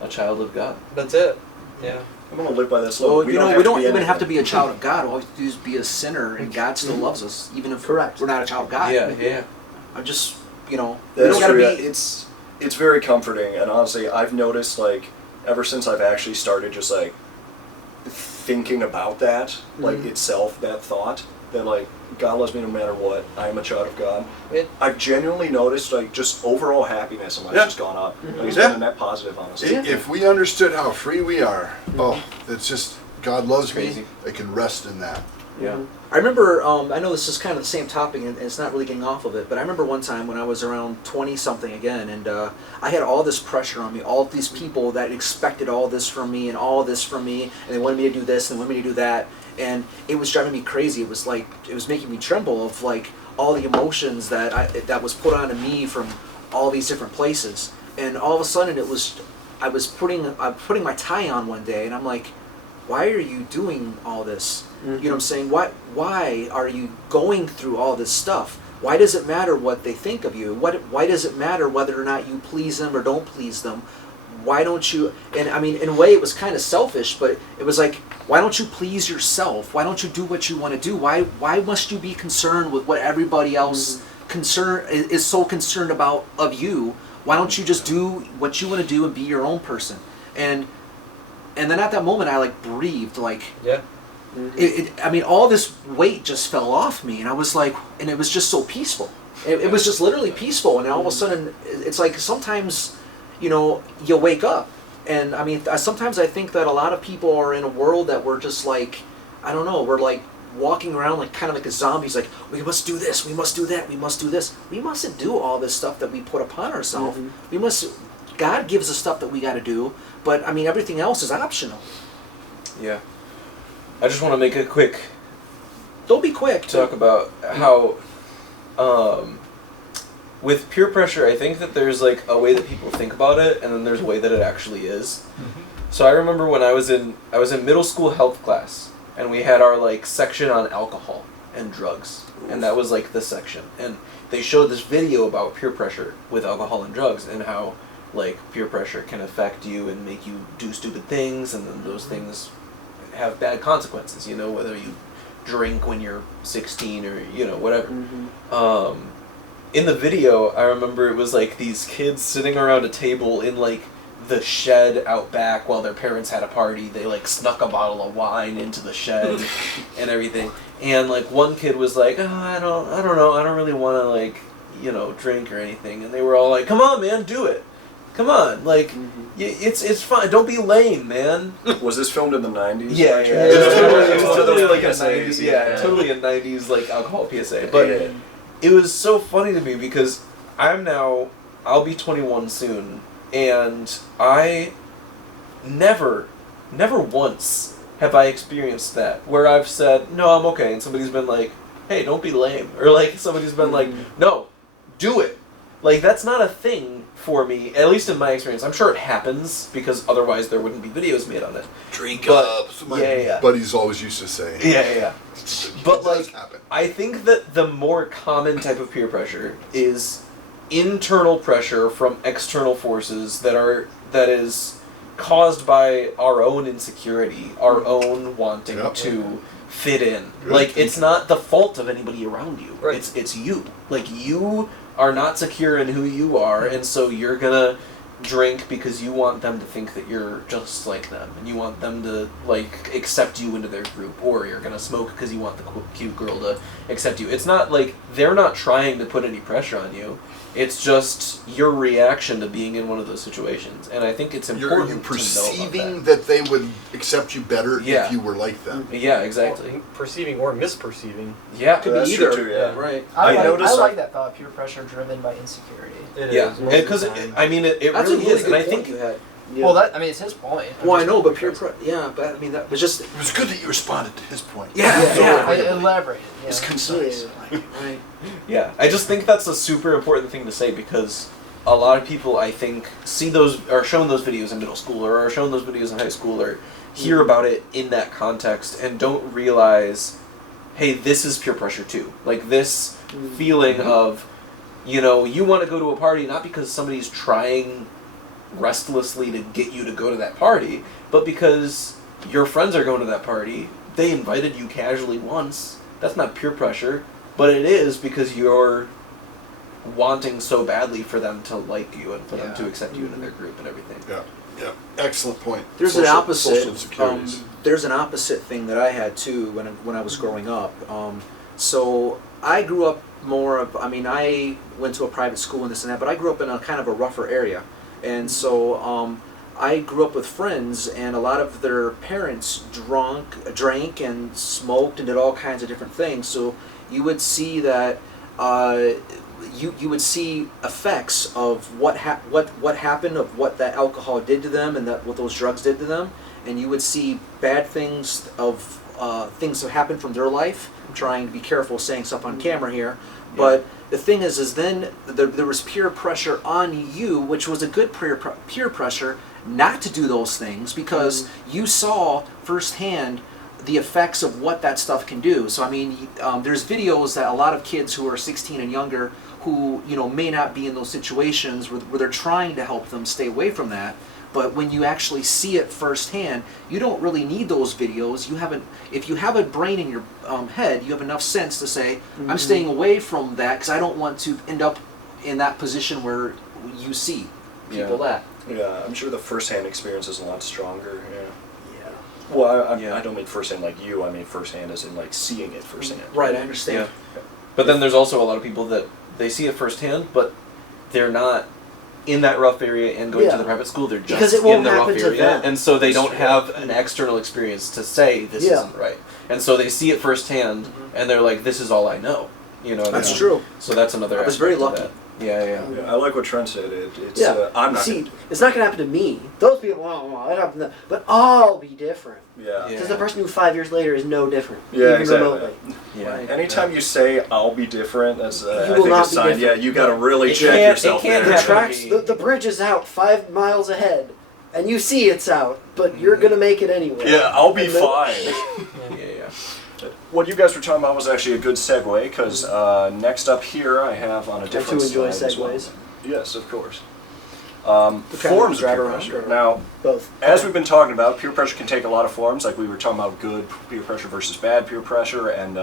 a child of God. That's it. Yeah. I'm going to live by that slogan. Well, we don't be even have to anything. be a child of God. All we have to do is be a sinner, and God still loves us, even if Correct. we're not a child of God. Yeah. I'm just, we That's don't gotta true. be. It's very comforting, and honestly, I've noticed, like, ever since I've actually started just, like, thinking about that, like, itself, that thought, that, like, God loves me no matter what, I am a child of God. I've genuinely noticed, like, just overall happiness in life's Yeah. just gone up. Like, it's Yeah. been a net positive, honestly. If we understood how free we are, it's just, God loves me, crazy. I can rest in that. Yeah. I remember, I know this is kind of the same topic, and it's not really getting off of it, but I remember one time when I was around 20-something again, and I had all this pressure on me, all these people that expected all this from me, and all this from me, and they wanted me to do this, and they wanted me to do that, and it was driving me crazy. It was like, it was making me tremble of, like, all the emotions that was put onto me from all these different places, and all of a sudden I was putting my tie on one day, and I'm like, why are you doing all this? You know what I'm saying? Why are you going through all this stuff? Why does it matter what they think of you? Why does it matter whether or not you please them or don't please them? Why don't you, and I mean, in a way it was kind of selfish, but it was like, why don't you please yourself? Why don't you do what you want to do? Why must you be concerned with what everybody else is so concerned about of you? Why don't you just do what you want to do and be your own person? And then at that moment I like breathed, like, Yeah. I mean, all this weight just fell off me, and I was like, and it was just so peaceful. It was just literally peaceful, and all of a sudden, it's like sometimes, you know, you wake up, and I mean, sometimes I think that a lot of people are in a world that we're just like, I don't know, we're like walking around like kind of like a zombies, like, we must do this, we must do that, we must do this. We mustn't do all this stuff that we put upon ourselves. We must, God gives us stuff that we got to do, but I mean, everything else is optional. Yeah. I just want to make a quick Don't be quick. talk about how, with peer pressure, I think that there's like a way that people think about it, and then there's a way that it actually is. So I remember when I was in middle school health class, and we had our like section on alcohol and drugs, and that was like the section, and they showed this video about peer pressure with alcohol and drugs, and how like peer pressure can affect you and make you do stupid things, and then those things have bad consequences, you know, whether you drink when you're 16 or, you know, whatever. In the video, I remember it was like these kids sitting around a table in like the shed out back while their parents had a party. They like snuck a bottle of wine into the shed and everything. And like one kid was like, oh, I don't know, I don't really want to like, you know, drink or anything. And they were all like, come on, man, do it. Come on, like, it's fine. Don't be lame, man. Was this filmed in the 90s? Yeah. It was Totally like a PSAs, 90s, totally a 90s like alcohol PSA. But it was so funny to me because I'll be 21 soon, and I never once have I experienced that where I've said, no, I'm okay, and somebody's been like, hey, don't be lame, or like somebody's been like, no, do it. Like, that's not a thing for me, at least in my experience. I'm sure it happens, because otherwise there wouldn't be videos made on it. Drink But- up. So my yeah. buddies always used to say. Yeah. But, It does like, happen. I think that the more common type of peer pressure is internal pressure from external forces that is caused by our own insecurity, our own wanting to fit in. Like, it's not the fault of anybody around you. Right. It's you. Like, you are not secure in who you are, and so you're gonna drink because you want them to think that you're just like them, and you want them to like accept you into their group, or you're gonna smoke because you want the cute girl to accept you. It's not like they're not trying to put any pressure on you. It's just your reaction to being in one of those situations, and I think it's Are important you to know perceiving about that. that they would accept you better Yeah. if you were like them? Yeah, exactly. Perceiving or misperceiving. Yeah, Could be That's either. true too, yeah. Right. I I noticed like that thought, peer pressure driven by insecurity. It yeah, is, most of because the time. I mean, it That's really a really is, good and I point think you had. Well, it's his point. Well, I know, but yeah, but I mean that was just It was good that you responded to his point. I elaborated. Yeah. It's concise. right. Yeah, I just think that's a super important thing to say, because a lot of people, I think, see those, are shown those videos in middle school, or are shown those videos in high school, or hear about it in that context, and don't realize, hey, this is peer pressure too. Like, this feeling of, you know, you want to go to a party not because somebody's trying restlessly to get you to go to that party, but because your friends are going to that party, they invited you casually once. That's not peer pressure, but it is because you're wanting so badly for them to like you and for them to accept you into their group and everything. Yeah. Excellent point. There's Social- an opposite. Social insecurities. There's an opposite thing that I had too when I was growing up. So I grew up more of. I mean, I went to a private school and this and that, but I grew up in a kind of a rougher area, and so I grew up with friends, and a lot of their parents drank and smoked and did all kinds of different things. So you would see that. You would see effects of what happened, of what that alcohol did to them, and what those drugs did to them, and you would see bad things of things that happened from their life trying to be careful saying stuff on camera here, but the thing is then there was peer pressure on you, which was a good peer pressure not to do those things, because you saw firsthand the effects of what that stuff can do. So I mean, there's videos that a lot of kids who are 16 and younger, who may not be in those situations where they're trying to help them stay away from that. But when you actually see it firsthand, you don't really need those videos. If you have a brain in your head, you have enough sense to say, I'm staying away from that because I don't want to end up in that position where you see people that. Yeah, I'm sure the first-hand experience is a lot stronger. Yeah. Well, I don't mean firsthand like you. I mean firsthand as in like seeing it firsthand. Right, I understand. Yeah. But then there's also a lot of people that they see it firsthand, but they're not in that rough area and going to the private school. They're just Because it won't in the rough happen to area, them. and so they don't have an external experience to say this Yeah. isn't right. And so they see it firsthand, and they're like, "This is all I know." That's true. So that's another. I was very aspect of lucky. that. Yeah. Yeah, I like what Trent said. It's Yeah. I'm not. See, it's not going to happen to me. Those people, it happened to them. But I'll be different. Yeah. Because the person who 5 years later is no different. Yeah, even exactly. remotely. Yeah. Right. Anytime you say "I'll be different," that's I will think not a be sign. different. Yeah, you got to really It check can't- yourself it can't there. The happen. tracks, the bridge is out 5 miles ahead, and you see it's out, but you're going to make it anyway. Yeah, I'll be And then- fine. Yeah. What you guys were talking about was actually a good segue, because next up here I have on a different I too enjoy slide as well. segues. Yes, of course. Okay, Forms of drive peer around, pressure. or- Now, Both. as we've been talking about, peer pressure can take a lot of forms, like we were talking about good peer pressure versus bad peer pressure, and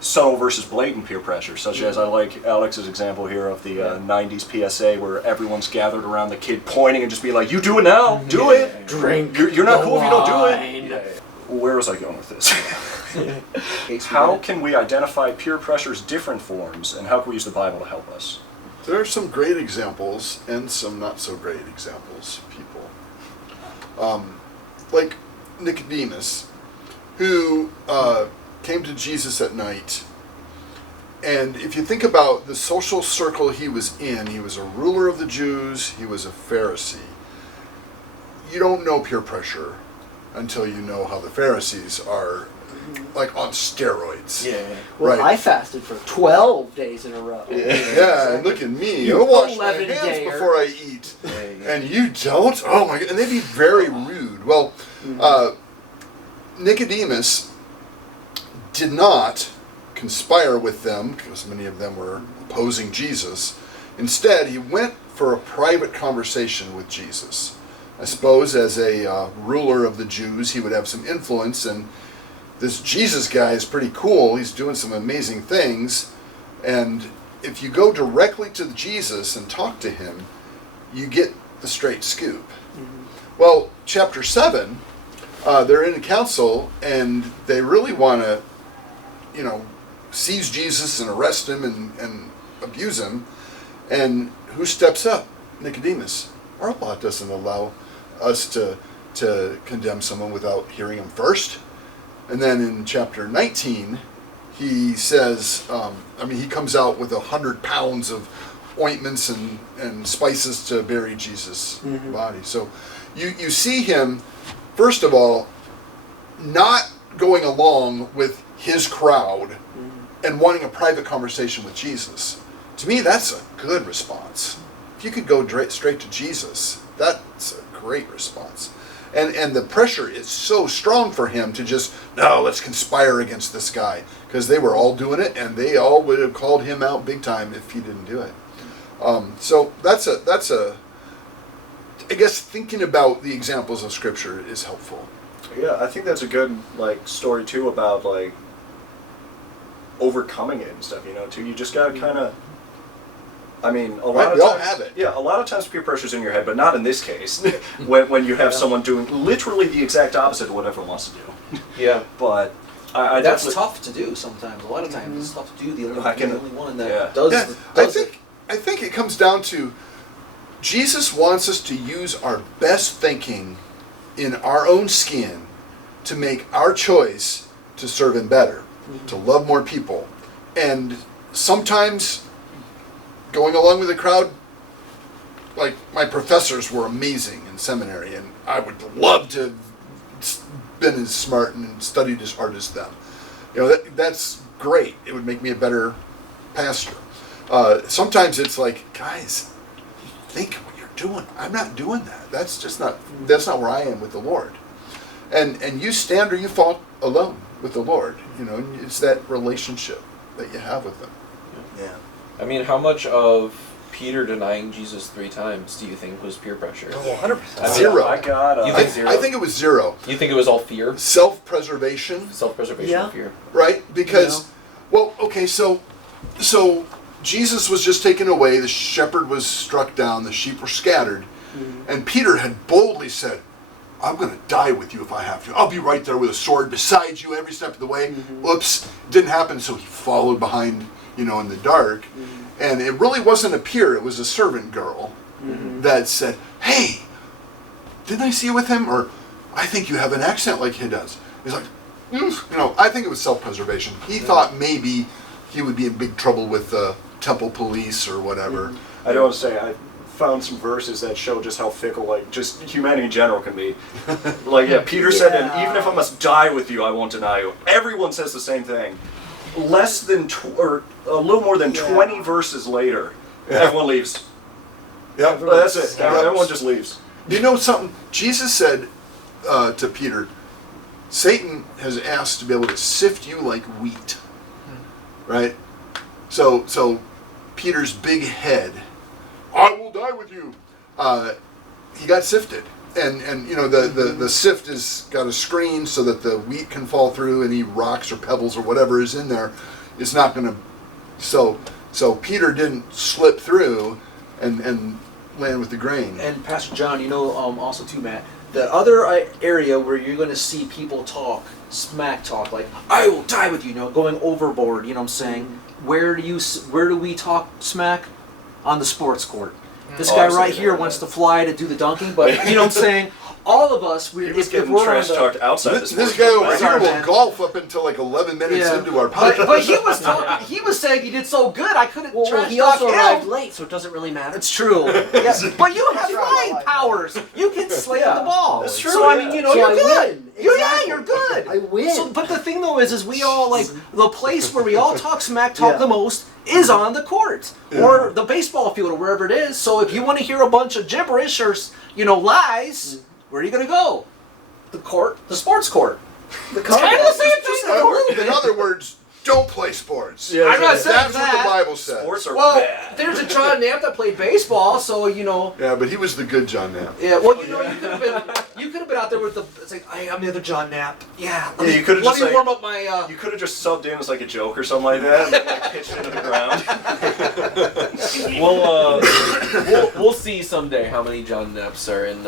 subtle versus blatant peer pressure, such as I like Alex's example here of the 90s PSA, where everyone's gathered around the kid pointing and just be like, "You do it now, do it. Drink. You're not the cool if you don't do it." wine. Yeah. Where was I going with this? How can we identify peer pressure's different forms, and how can we use the Bible to help us? There are some great examples and some not so great examples of people. Like Nicodemus, who came to Jesus at night. And if you think about the social circle he was in, he was a ruler of the Jews, he was a Pharisee. You don't know peer pressure until you know how the Pharisees are, like, on steroids. Yeah. Well, Right. I fasted for 12 days in a row. Yeah, and look at me. You I wash my 11 hands dayer. before I eat. And you don't? Oh my God. And they'd be very rude. Well, Nicodemus did not conspire with them, because many of them were opposing Jesus. Instead, he went for a private conversation with Jesus. I suppose as a ruler of the Jews, he would have some influence, and this Jesus guy is pretty cool. He's doing some amazing things. And if you go directly to Jesus and talk to him, you get the straight scoop. Well, chapter 7, they're in a council, and they really want to, seize Jesus and arrest him and abuse him. And who steps up? Nicodemus. Our law doesn't allow us to condemn someone without hearing him first. And then in chapter 19, he says, he comes out with 100 pounds of ointments and spices to bury Jesus' body. So you see him, first of all, not going along with his crowd and wanting a private conversation with Jesus. To me, that's a good response. If you could go straight to Jesus, that's a great response. And the pressure is so strong for him to just, no, let's conspire against this guy. Because they were all doing it, and they all would have called him out big time if he didn't do it. So that's a, I guess thinking about the examples of Scripture is helpful. Yeah, I think that's a good story too about overcoming it and stuff. Too. You just gotta kind of. I mean, a lot of we all times, have it. Yeah, a lot of times peer pressure's in your head, but not in this case. when you have someone doing literally the exact opposite of what everyone wants to do. Yeah. But I That's definitely- tough to do sometimes. A lot of times it's tough to do. The only one that yeah. does, Yeah, does it. I think it comes down to Jesus wants us to use our best thinking in our own skin to make our choice to serve him better, to love more people. And sometimes going along with the crowd, like my professors were amazing in seminary, and I would love to have been as smart and studied as hard as them. That's great. It would make me a better pastor. Sometimes it's like, guys, think what you're doing. I'm not doing that. That's not where I am with the Lord. And you stand or you fall alone with the Lord. You know, it's that relationship that you have with Him. Yeah. I mean, how much of Peter denying Jesus 3 times do you think was peer pressure? Oh, 100%. I mean, Zero. I got. You think zero? I think it was zero. You think it was all fear? Self-preservation, Self-preservation Yeah. and fear. right? Because, well, okay, so Jesus was just taken away. The shepherd was struck down. The sheep were scattered. And Peter had boldly said, I'm going to die with you if I have to. I'll be right there with a sword beside you every step of the way. Oops, didn't happen. So he followed behind, in the dark. And it really wasn't a peer. It was a servant girl that said, hey, didn't I see you with him? Or I think you have an accent like he does. He's like, I think it was self-preservation. He thought maybe he would be in big trouble with the temple police or whatever. I don't want to say I found some verses that show just how fickle, like, just humanity in general can be. Like, Peter said, and even if I must die with you, I won't deny you. Everyone says the same thing. Less than, or a little more than 20 verses later, everyone leaves. Yep. That's it. Everyone just leaves. You know something? Jesus said to Peter, Satan has asked to be able to sift you like wheat. Right? So Peter's big head, I will die with you. He got sifted. And the sift has got a screen so that the wheat can fall through, any rocks or pebbles or whatever is in there is not going to. So Peter didn't slip through and land with the grain. And Pastor John, also too, Matt, the other area where you're going to see people talk, smack talk, like, I will die with you, going overboard, you know what I'm saying? Where do we talk smack? On the sports court. This guy right here wants to fly to do the dunking, but you know what I'm saying? All of us, He was if getting we're trash on the, talked outside This the sports guy over book. here Sorry, will man. golf up until like 11 minutes into our podcast. but he was talking, he was saying he did so good, I couldn't Well, trash he talk also him. arrived late, so it doesn't really matter. It's true. Yeah, but you have That's right. flying powers. You can slam Yeah, the ball. that's true, So I yeah. mean, So you're I good. win. Yeah, Exactly. you're good. I win. So, but the thing though is we all like the place where we all talk smack talk Yeah. the most is on the court or the baseball field or wherever it is. So if you want to hear a bunch of gibberish or lies, where are you going to go? The court, the sports court. The It's kind of the same thing. Just a little In bit. other words, don't play sports. Yeah, I'm not saying That's what that. the Bible says. Sports are Well, bad. there's a John Knapp that played baseball, so Yeah, but he was the good John Knapp. Yeah, well, you could have been out there with the. It's like, hey, I'm the other John Knapp. Yeah, Yeah, you could've let just, me like- warm up my. You could have just subbed in as like a joke or something like that, and then, like pitched into the ground. We'll see someday how many John Knapps are in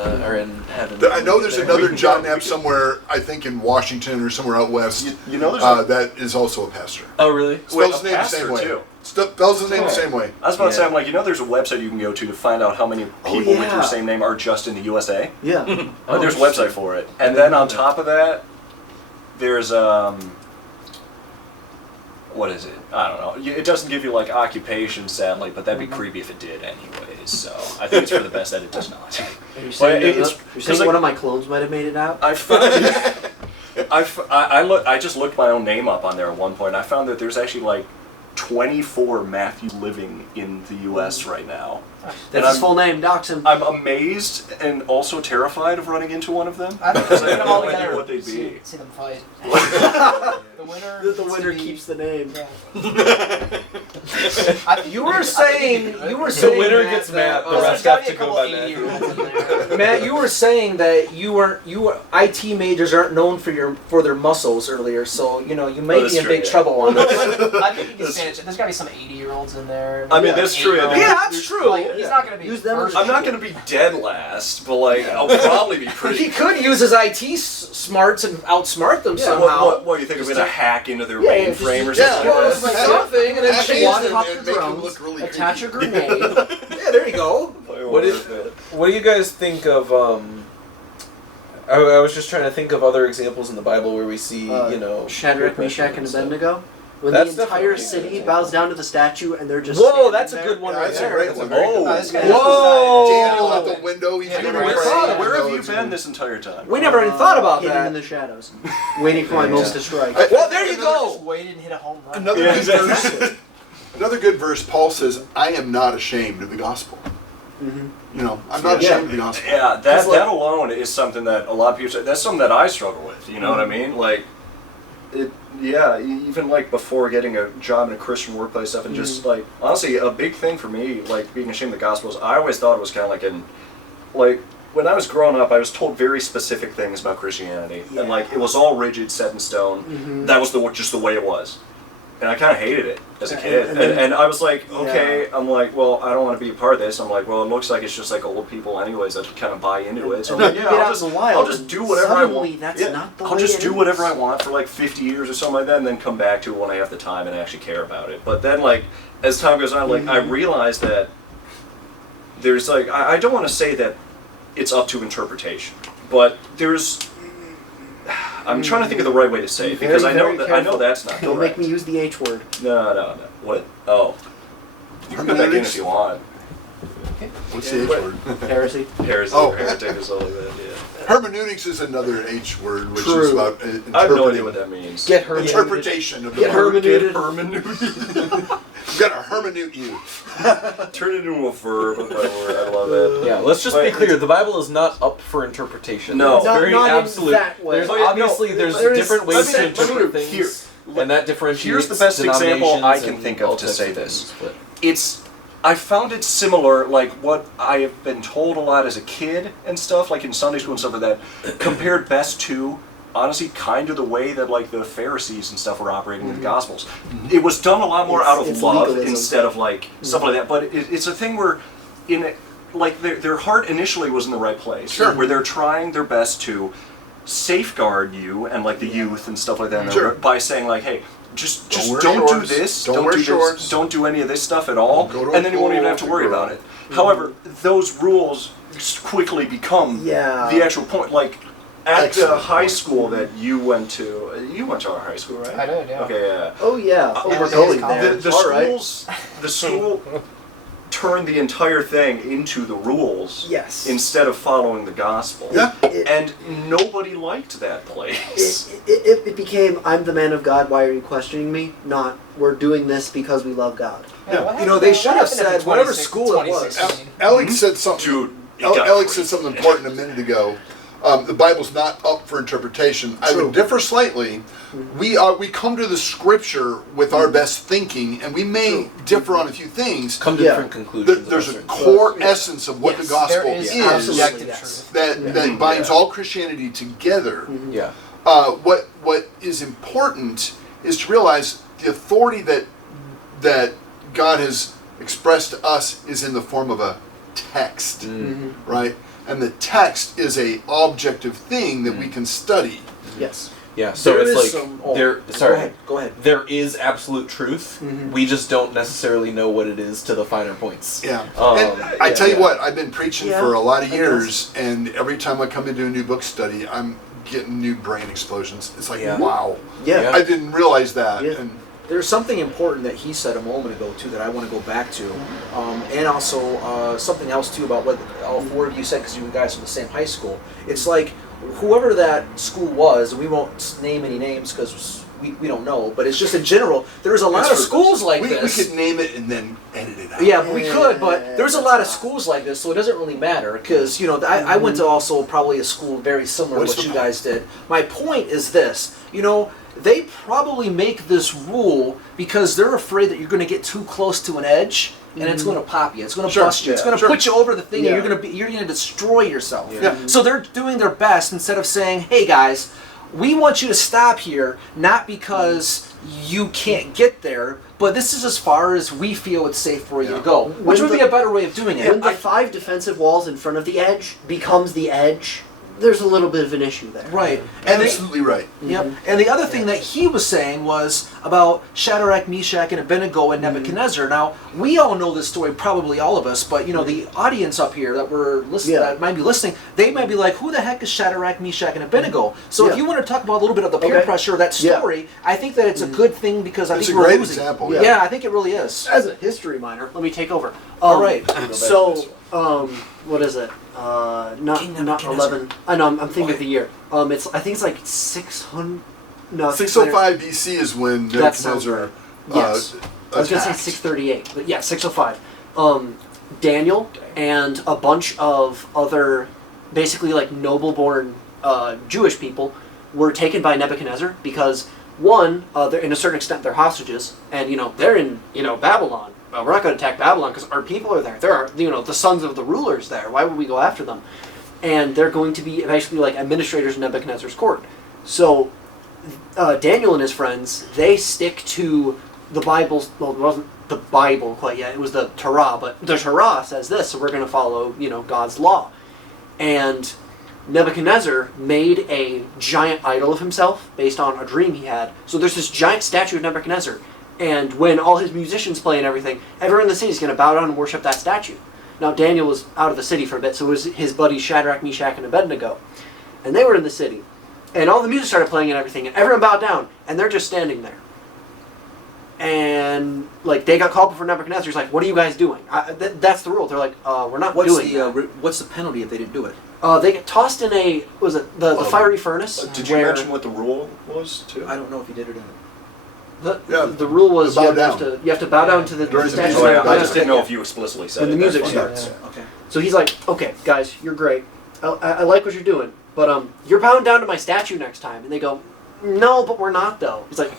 heaven. I know there's another John Knapp somewhere, I think in Washington or somewhere out west, You know, there's a, that is also a pastor. Oh really? Spells a his name the pastor same way. too. Spells his name the same way. I was about to say, Yeah. I'm like, there's a website you can go to find out how many people with yeah. your same name are just in the USA. Yeah. There's a website for it. And then on top of that, there's what is it? I don't know. It doesn't give you like occupation, sadly, but that'd be creepy if it did, anyways. So I think it's for the best that it does not. You're saying, it's- you're saying like- one of my clones might have made it out? I found, I just looked my own name up on there at one point. And I found that there's actually like 24 Matthews living in the U.S. right now. That's his full name. Dox him. I'm amazed and also terrified of running into one of them. I think Because I put have them all no idea together. what they'd See, be. see them fight. The winner. The gets winner to be- keeps the name. Yeah. I think You were saying The winner Matt, gets that, mad. The There's rest gotta have be to a go couple by 80-year-olds in Matthew. there. Matt, you were saying that IT majors aren't known for their muscles earlier, so you may that's be in true, big yeah. trouble on this. I think you can stand it. There's got to be some 80-year-olds in there. I mean, that's true, yeah. Yeah, that's true. Like, he's not going to be. Use them first. I'm not going to be dead last, but like I'll probably be pretty. He could use his IT smarts and outsmart them Yeah, somehow. what you think I'm Just going to hack into their Yeah, mainframe or just- something? Well, it's like something, and then Hack change it the- and quadcopter make him drones, look really attach a creepy. grenade. Yeah, there you go. What do you guys think of? I was just trying to think of other examples in the Bible where we see, Shadrach, Meshach, and Abednego. When That's the entire definitely city good. bows down to the statue and they're just Whoa, standing that's a there. good one Yeah, right that's a there. great That's one. very Oh. good. this guy Whoa! Daniel out the window. He's Yeah, gonna where- run Where have you roads been and- this entire time? We never even thought about hidden in that. the shadows, waiting for my moment to strike. Well, there you Just go. waited and hit a home run. Another Yeah, good exactly. verse. Another good verse. Paul says, "I am not ashamed of the gospel." Mhm. You know, I'm not Yeah. ashamed of the gospel. Yeah, Because, that alone is something that a lot of people say. That's something that I struggle with. You know what I Mm-hmm. mean? Like, even like before getting a job in a Christian workplace stuff, and just Mm-hmm. like honestly, a big thing for me, like being ashamed of the gospel, is I always thought it was kind of like when I was growing up, I was told very specific things about Christianity, and like it was all rigid, set in stone. Mhm. That was just the way it was. And I kind of hated it as a And- kid. and then- and I was like, Yeah. okay, I'm like, well, I don't want to be a part of this. I'm like, well, it looks like it's just like old people anyways that kind of buy into it. So I'm And like, then yeah, you get I'll out just, in the wild, I'll just and do whatever I suddenly want. that's Yeah, not the I'll way just it do whatever I is. want for like 50 years or something like that, and then come back to it when I have the time and actually care about it. But then, like, as time goes on, like, I realized that there's like, I don't want to say that it's up to interpretation, but there's I'm trying to think of the right way to say it, because Very, I know very that I know careful. that's not Don't correct. make me use the H word. No. What? Oh. You can put that in if you want. What's the H word? Heresy. Heresy Oh. or heretic is all of it, yeah. Hermeneutics is another H word, which True. is about I have no idea interpreting. what that means. Get hermeneuted. Interpretation of the Get word. hermeneuted. I'm gonna hermeneute you. Turn it into a verb of that word. I love it. Yeah, let's just be But- clear. The Bible is not up for interpretation. No. It's Not- very not in absolute. that way. There's Oh, yeah, no, obviously there's there is- different ways to let me- interpret here- things, and that differentiates. Here's the best example I can denominations think and all of to types say of this. things, but- It's I found it similar, like what I have been told a lot as a kid and stuff, like in Sunday school and stuff like that, compared best to honestly kind of the way that like the Pharisees and stuff were operating in the Gospels. It was done a lot more out of It's love legalism. instead of like stuff like that. But it's a thing where in it, like their heart initially was in the right place, Sure. where they're trying their best to safeguard you and like the youth and stuff like that Sure. by saying like, hey, just wear don't do shorts. this, Don't wear do shorts. this, don't do any of this stuff at all, Go to and a then you won't even pool have to to worry grow. about it. However, those rules quickly become Yeah. the actual point. Like at the Excellent high point. school that you went to our high school, right? I did, yeah. Okay, yeah. Oh yeah. Uh, Oh, we're yeah, going it's there. The All right. schools, the school turned the entire thing into the rules Yes. instead of following the gospel. Yeah. And nobody liked that place. It became, I'm the man of God, why are you questioning me? Not, we're doing this because we love God. Yeah. what You know, happened- they what should have happened after said whatever 26 school it was. 2016? Alex said something. Dude, it got Alex crazy. said something important a minute ago. The Bible's not up for interpretation. I True. would differ slightly. We come to the Scripture with our best thinking, and we may differ on a few things. Come to Yeah. different conclusions. There's a about certain core Yeah. essence of what Yes. the gospel There is is absolutely objective yes. truth. that binds Yeah. all Christianity together. things. Yeah. What is important is to realize the authority that God has expressed to us is in the form of a text, right? And the text is a objective thing that we can study. Yes. Yeah. So There it's is like some- oh, there. Go Sorry. ahead. Go ahead. There is absolute truth. We just don't necessarily know what it is to the finer points. Yeah. Um, And I yeah, tell you yeah. what, I've been preaching Yeah, for a lot of I years, and every time I come into a new book study, I'm getting new brain explosions. It's like, Yeah. wow. Yeah. Yeah. I didn't realize that. Yeah. And There's something important that he said a moment ago too that I want to go back to, and also something else too about what all four of you said, because you guys are the same high school. It's like whoever that school was, and we won't name any names because we don't know, but it's just in general. There's a lot It's of for- schools like we this. could name it and then edit it out. Yeah, we could, but there's a lot of schools like this, so it doesn't really matter. Because, you know, I went to also probably a school very similar What's to what the you point? guys did. My point is this, you know, they probably make this rule because they're afraid that you're going to get too close to an edge and it's going to pop you. It's going to Sure, bust you. It's yeah, going to sure. put you over the thing, Yeah. and you're going to destroy yourself. Yeah. So they're doing their best instead of saying, "Hey guys, we want you to stop here, not because you can't get there, but this is as far as we feel it's safe for you Yeah. to go," which When would be the- a better way of doing it. When the 5 defensive walls in front of the edge becomes the edge, there's a little bit of an issue there. Right. And they, Absolutely right. Yep. And the other thing that he was saying was about Shadrach, Meshach, and Abednego and Nebuchadnezzar. Now, we all know this story, probably all of us, but the audience up here that were listening, that might be listening, they might be like, "Who the heck is Shadrach, Meshach, and Abednego?" So if you want to talk about a little bit of the peer pressure of that story, I think that it's a good thing because I It's think a we're great losing. example. Yeah, I think it really is. As a history minor, let me take over. All right. So, what is it? Not King not Nebuchadnezzar. 11. I know. I'm thinking of the year. I think it's like 600. No, 605 BC is when That sounds Nebuchadnezzar Yes. I was gonna say attacked. 638, but yeah, 605. Daniel and a bunch of other, basically like noble-born Jewish people, were taken by Nebuchadnezzar because one, they're in a certain extent they're hostages, and they're in Babylon. We're not going to attack Babylon because our people are there. There are the sons of the rulers there. Why would we go after them? And they're going to be basically like administrators in Nebuchadnezzar's court. So Daniel and his friends, they stick to the Bible's. Well, it wasn't the Bible quite yet. It was the Torah, but the Torah says this, so we're going to follow God's law. And Nebuchadnezzar made a giant idol of himself based on a dream he had. So there's this giant statue of Nebuchadnezzar. And when all his musicians play and everything, everyone in the city is going to bow down and worship that statue. Now, Daniel was out of the city for a bit, so it was his buddies Shadrach, Meshach, and Abednego. And they were in the city. And all the music started playing and everything, and everyone bowed down, and they're just standing there. And, they got called before Nebuchadnezzar. He's like, "What are you guys doing?" That's the rule. They're like, "We're not doing that." What's the penalty if they didn't do it? They get tossed in the fiery furnace. Did you mention what the rule was, too? I don't know if he did or not. The rule was bow you down. have to bow down to the During the statue. music. Oh, yeah, I Nebuchadnezzar. just didn't know if you explicitly said When it. the music That's fine. starts. Okay. So he's like, "Okay, guys, you're great. I like what you're doing, but you're bowing down to my statue next time." And they go, "No, but we're not, though." He's like,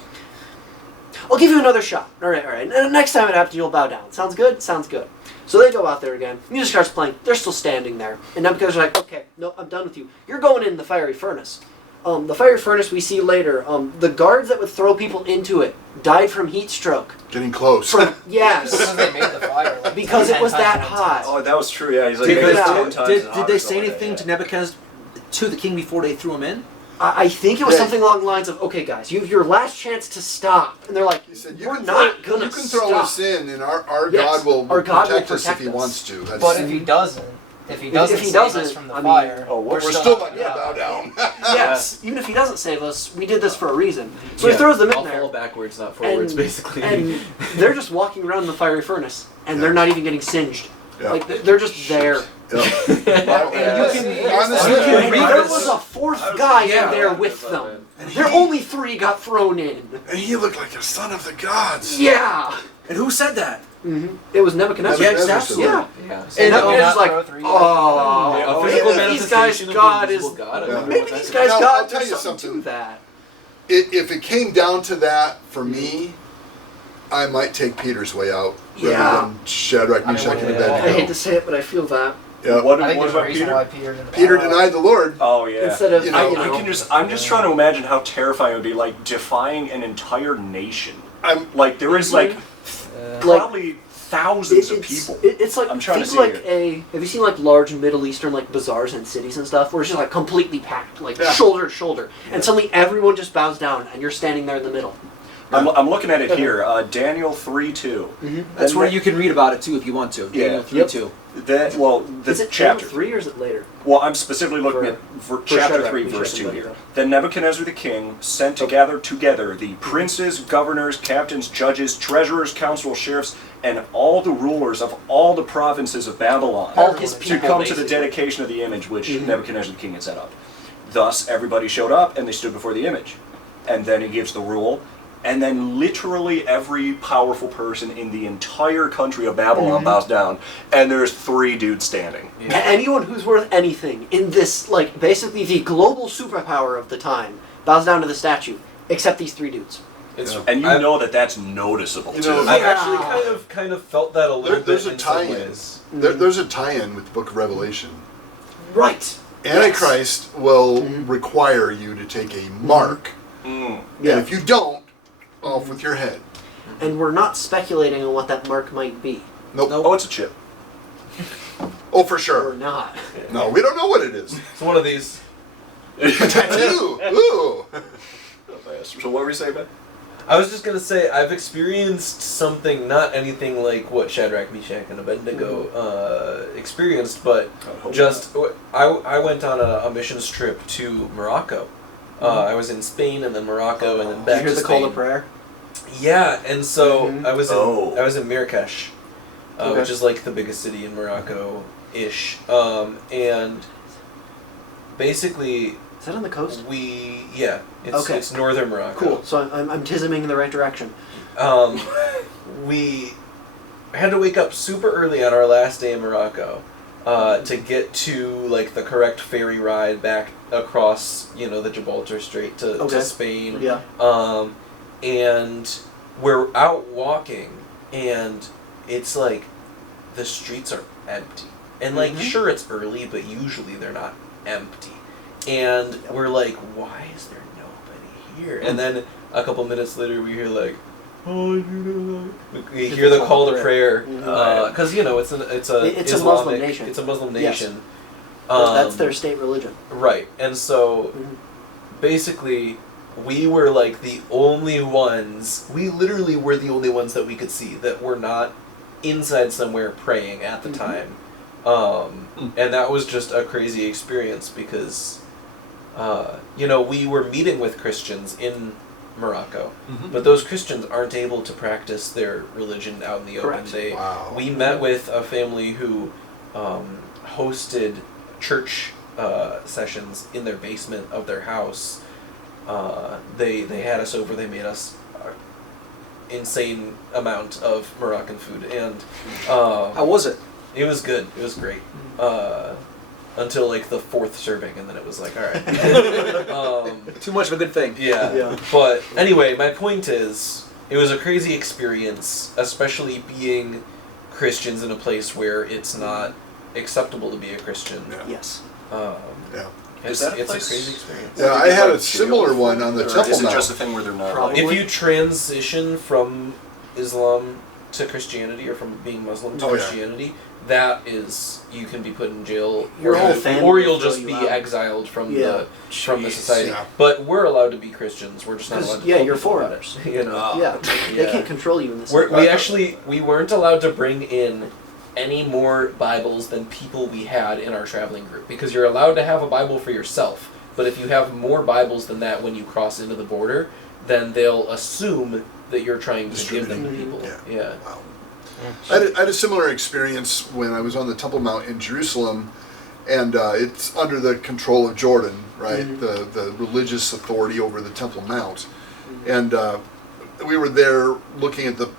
"I'll give you another shot. All right. And next time it happens, you'll bow down. Sounds good? Sounds good." So they go out there again. Music starts playing. They're still standing there. And Nebuchadnezzar's like, "Okay, no, I'm done with you. You're going in the fiery furnace." The fiery furnace we see later, the guards that would throw people into it died from heat stroke. Getting close. Yes. Because they made the fire. Because it was 10 that times more hot. intense. Oh, that was true, yeah. He's like, Did, maybe they- 10 times did hotter they or say something, anything yeah. to Nebuchadnezzar, to the king before they threw him in? I think it was Yeah. something along the lines of, "Okay, guys, you have your last chance to stop." And they're like, He said, "We're not gonna You can throw stop." us in, and our Yes. God will Our God will protect us if protect he us. wants to. That's, But if he doesn't If he save us doesn't, from the I mean, fire, we're we're still not not going to bow down. Yes, even if he doesn't save us, we did this for a reason. So Yeah, he throws them in I'll there. fall backwards, not forwards, basically. And they're just walking around the fiery furnace, and they're not even getting singed. Yeah. Like, they're just there. Yeah. And you can, Honestly, you can read, there honest- was a fourth guy in there with that's them. And There he- only 3 got thrown in. And he looked like a son of the gods. Yeah! And who said that? It was Nebuchadnezzar. Yeah, Nebuchadnezzar absolutely. Yeah. Yeah. And Nebuchadnezzar Nebuchadnezzar's like, throw 3 "Oh, Yeah, a maybe physical these guys' manifestation of the God is... invisible God. I Yeah. wonder Maybe what these that guys' is. Now, God I'll tell does you something something. to that." If it came down to that, for me, I might take Peter's way out rather Yeah. than Shadrach, I mean, Meshach, and yeah. Abednego. I hate to say it, but I feel that. Yeah. What, I think what there's a about reason Peter? why Peter didn't Peter follow. denied the Lord. Oh, yeah. Instead of, You know, I'm just trying to imagine how terrifying it would be, like, defying an entire nation. I'm Like, there is, like, probably thousands of people. It's like, I'm trying to think see like have you seen like large Middle Eastern like bazaars and cities and stuff where it's just like completely packed, like Yeah. shoulder to shoulder, and suddenly everyone just bows down and you're standing there in the middle. I'm looking at it here, Daniel 3:2. That's where you can read about it too if you want to. Daniel 3:2. The Is it chapter. chapter 3 or is it later? Well, I'm specifically looking For- at chapter Shadrach, 3, Meshach, verse and 2 here. Abednego. Then Nebuchadnezzar the king sent to gather together the princes, governors, captains, judges, treasurers, council, sheriffs, and all the rulers of all the provinces of Babylon All his to people, come to the basically. dedication of the image which Nebuchadnezzar the king had set up. Thus, everybody showed up and they stood before the image. And then he gives the rule. And then literally every powerful person in the entire country of Babylon bows down. And there's 3 dudes standing. Anyone who's worth anything in this, like, basically the global superpower of the time bows down to the statue, except these 3 dudes. And you I've- know that's noticeable, You too. know, I've Yeah. actually kind of felt that a little There's bit a in some tie-in. ways. There's a tie-in with the Book of Revelation. Right. Antichrist will require you to take a mark, Mm. Yeah. and if you don't, off with your head. And we're not speculating on what that mark might be. Nope. Oh, it's a chip. Oh, for Or sure. not. No, we don't know what it is. It's one of these. Tattoo! Ooh! So what were you saying, Ben? I was just gonna say I've experienced something, not anything like what Shadrach, Meshach, and Abednego experienced, but just I went on a missions trip to Morocco. I was in Spain and then Morocco and then back Did you hear to the Spain. call to prayer? Yeah, and so Mhm. I was in Marrakesh, Okay. which is like the biggest city in Morocco-ish, and basically Is that on the coast? it's northern Morocco. Cool. So I'm tisming in the right direction. We had to wake up super early on our last day in Morocco to get to like the correct ferry ride back across the Gibraltar Strait to Spain. Yeah. And we're out walking, and it's like the streets are empty. And like Mhm. sure it's early, but usually they're not empty. And we're like, why is there nobody here? And then a couple minutes later, we hear like, we hear the call to prayer because it's a It's a Islamic, Muslim nation. It's a Muslim Yes. nation. That's their state religion. Right, and so Mhm. basically, we were like the only ones. We literally were the only ones that we could see that were not inside somewhere praying at the time. And that was just a crazy experience because, we were meeting with Christians in Morocco, but those Christians aren't able to practice their religion out in the Correct. open. We met with a family who hosted church sessions in their basement of their house. They had us over. They made us insane amount of Moroccan food, and How was it? it was good. It was great. Until like the fourth serving, and then it was like, all right. Too much of a good thing. Yeah. Yeah. But anyway, my point is, it was a crazy experience, especially being Christians in a place where it's not acceptable to be a Christian. Yeah. Yes. Yeah. It's, Is that a it's a place- crazy experience. Yeah, I had a similar one on the Or Temple is it Mount. just a thing where they're not? Probably. If you transition from Islam to Christianity, or from being Muslim to Oh, yeah. Christianity, that is, you can be put in jail, Your or, whole family or will you'll throw just you be out. exiled from Yeah. the society. Yeah. But we're allowed to be Christians. We're just not allowed to. Yeah, tell you're people about foreigners. it, You know. Yeah. They Yeah. can't control you in this. We weren't allowed to bring in any more Bibles than people we had in our traveling group, because you're allowed to have a Bible for yourself. But if you have more Bibles than that when you cross into the border, then they'll assume that you're trying to give them to people. Yeah. Wow. I had a similar experience when I was on the Temple Mount in Jerusalem, and it's under the control of Jordan, right? The religious authority over the Temple Mount. And we were there looking at the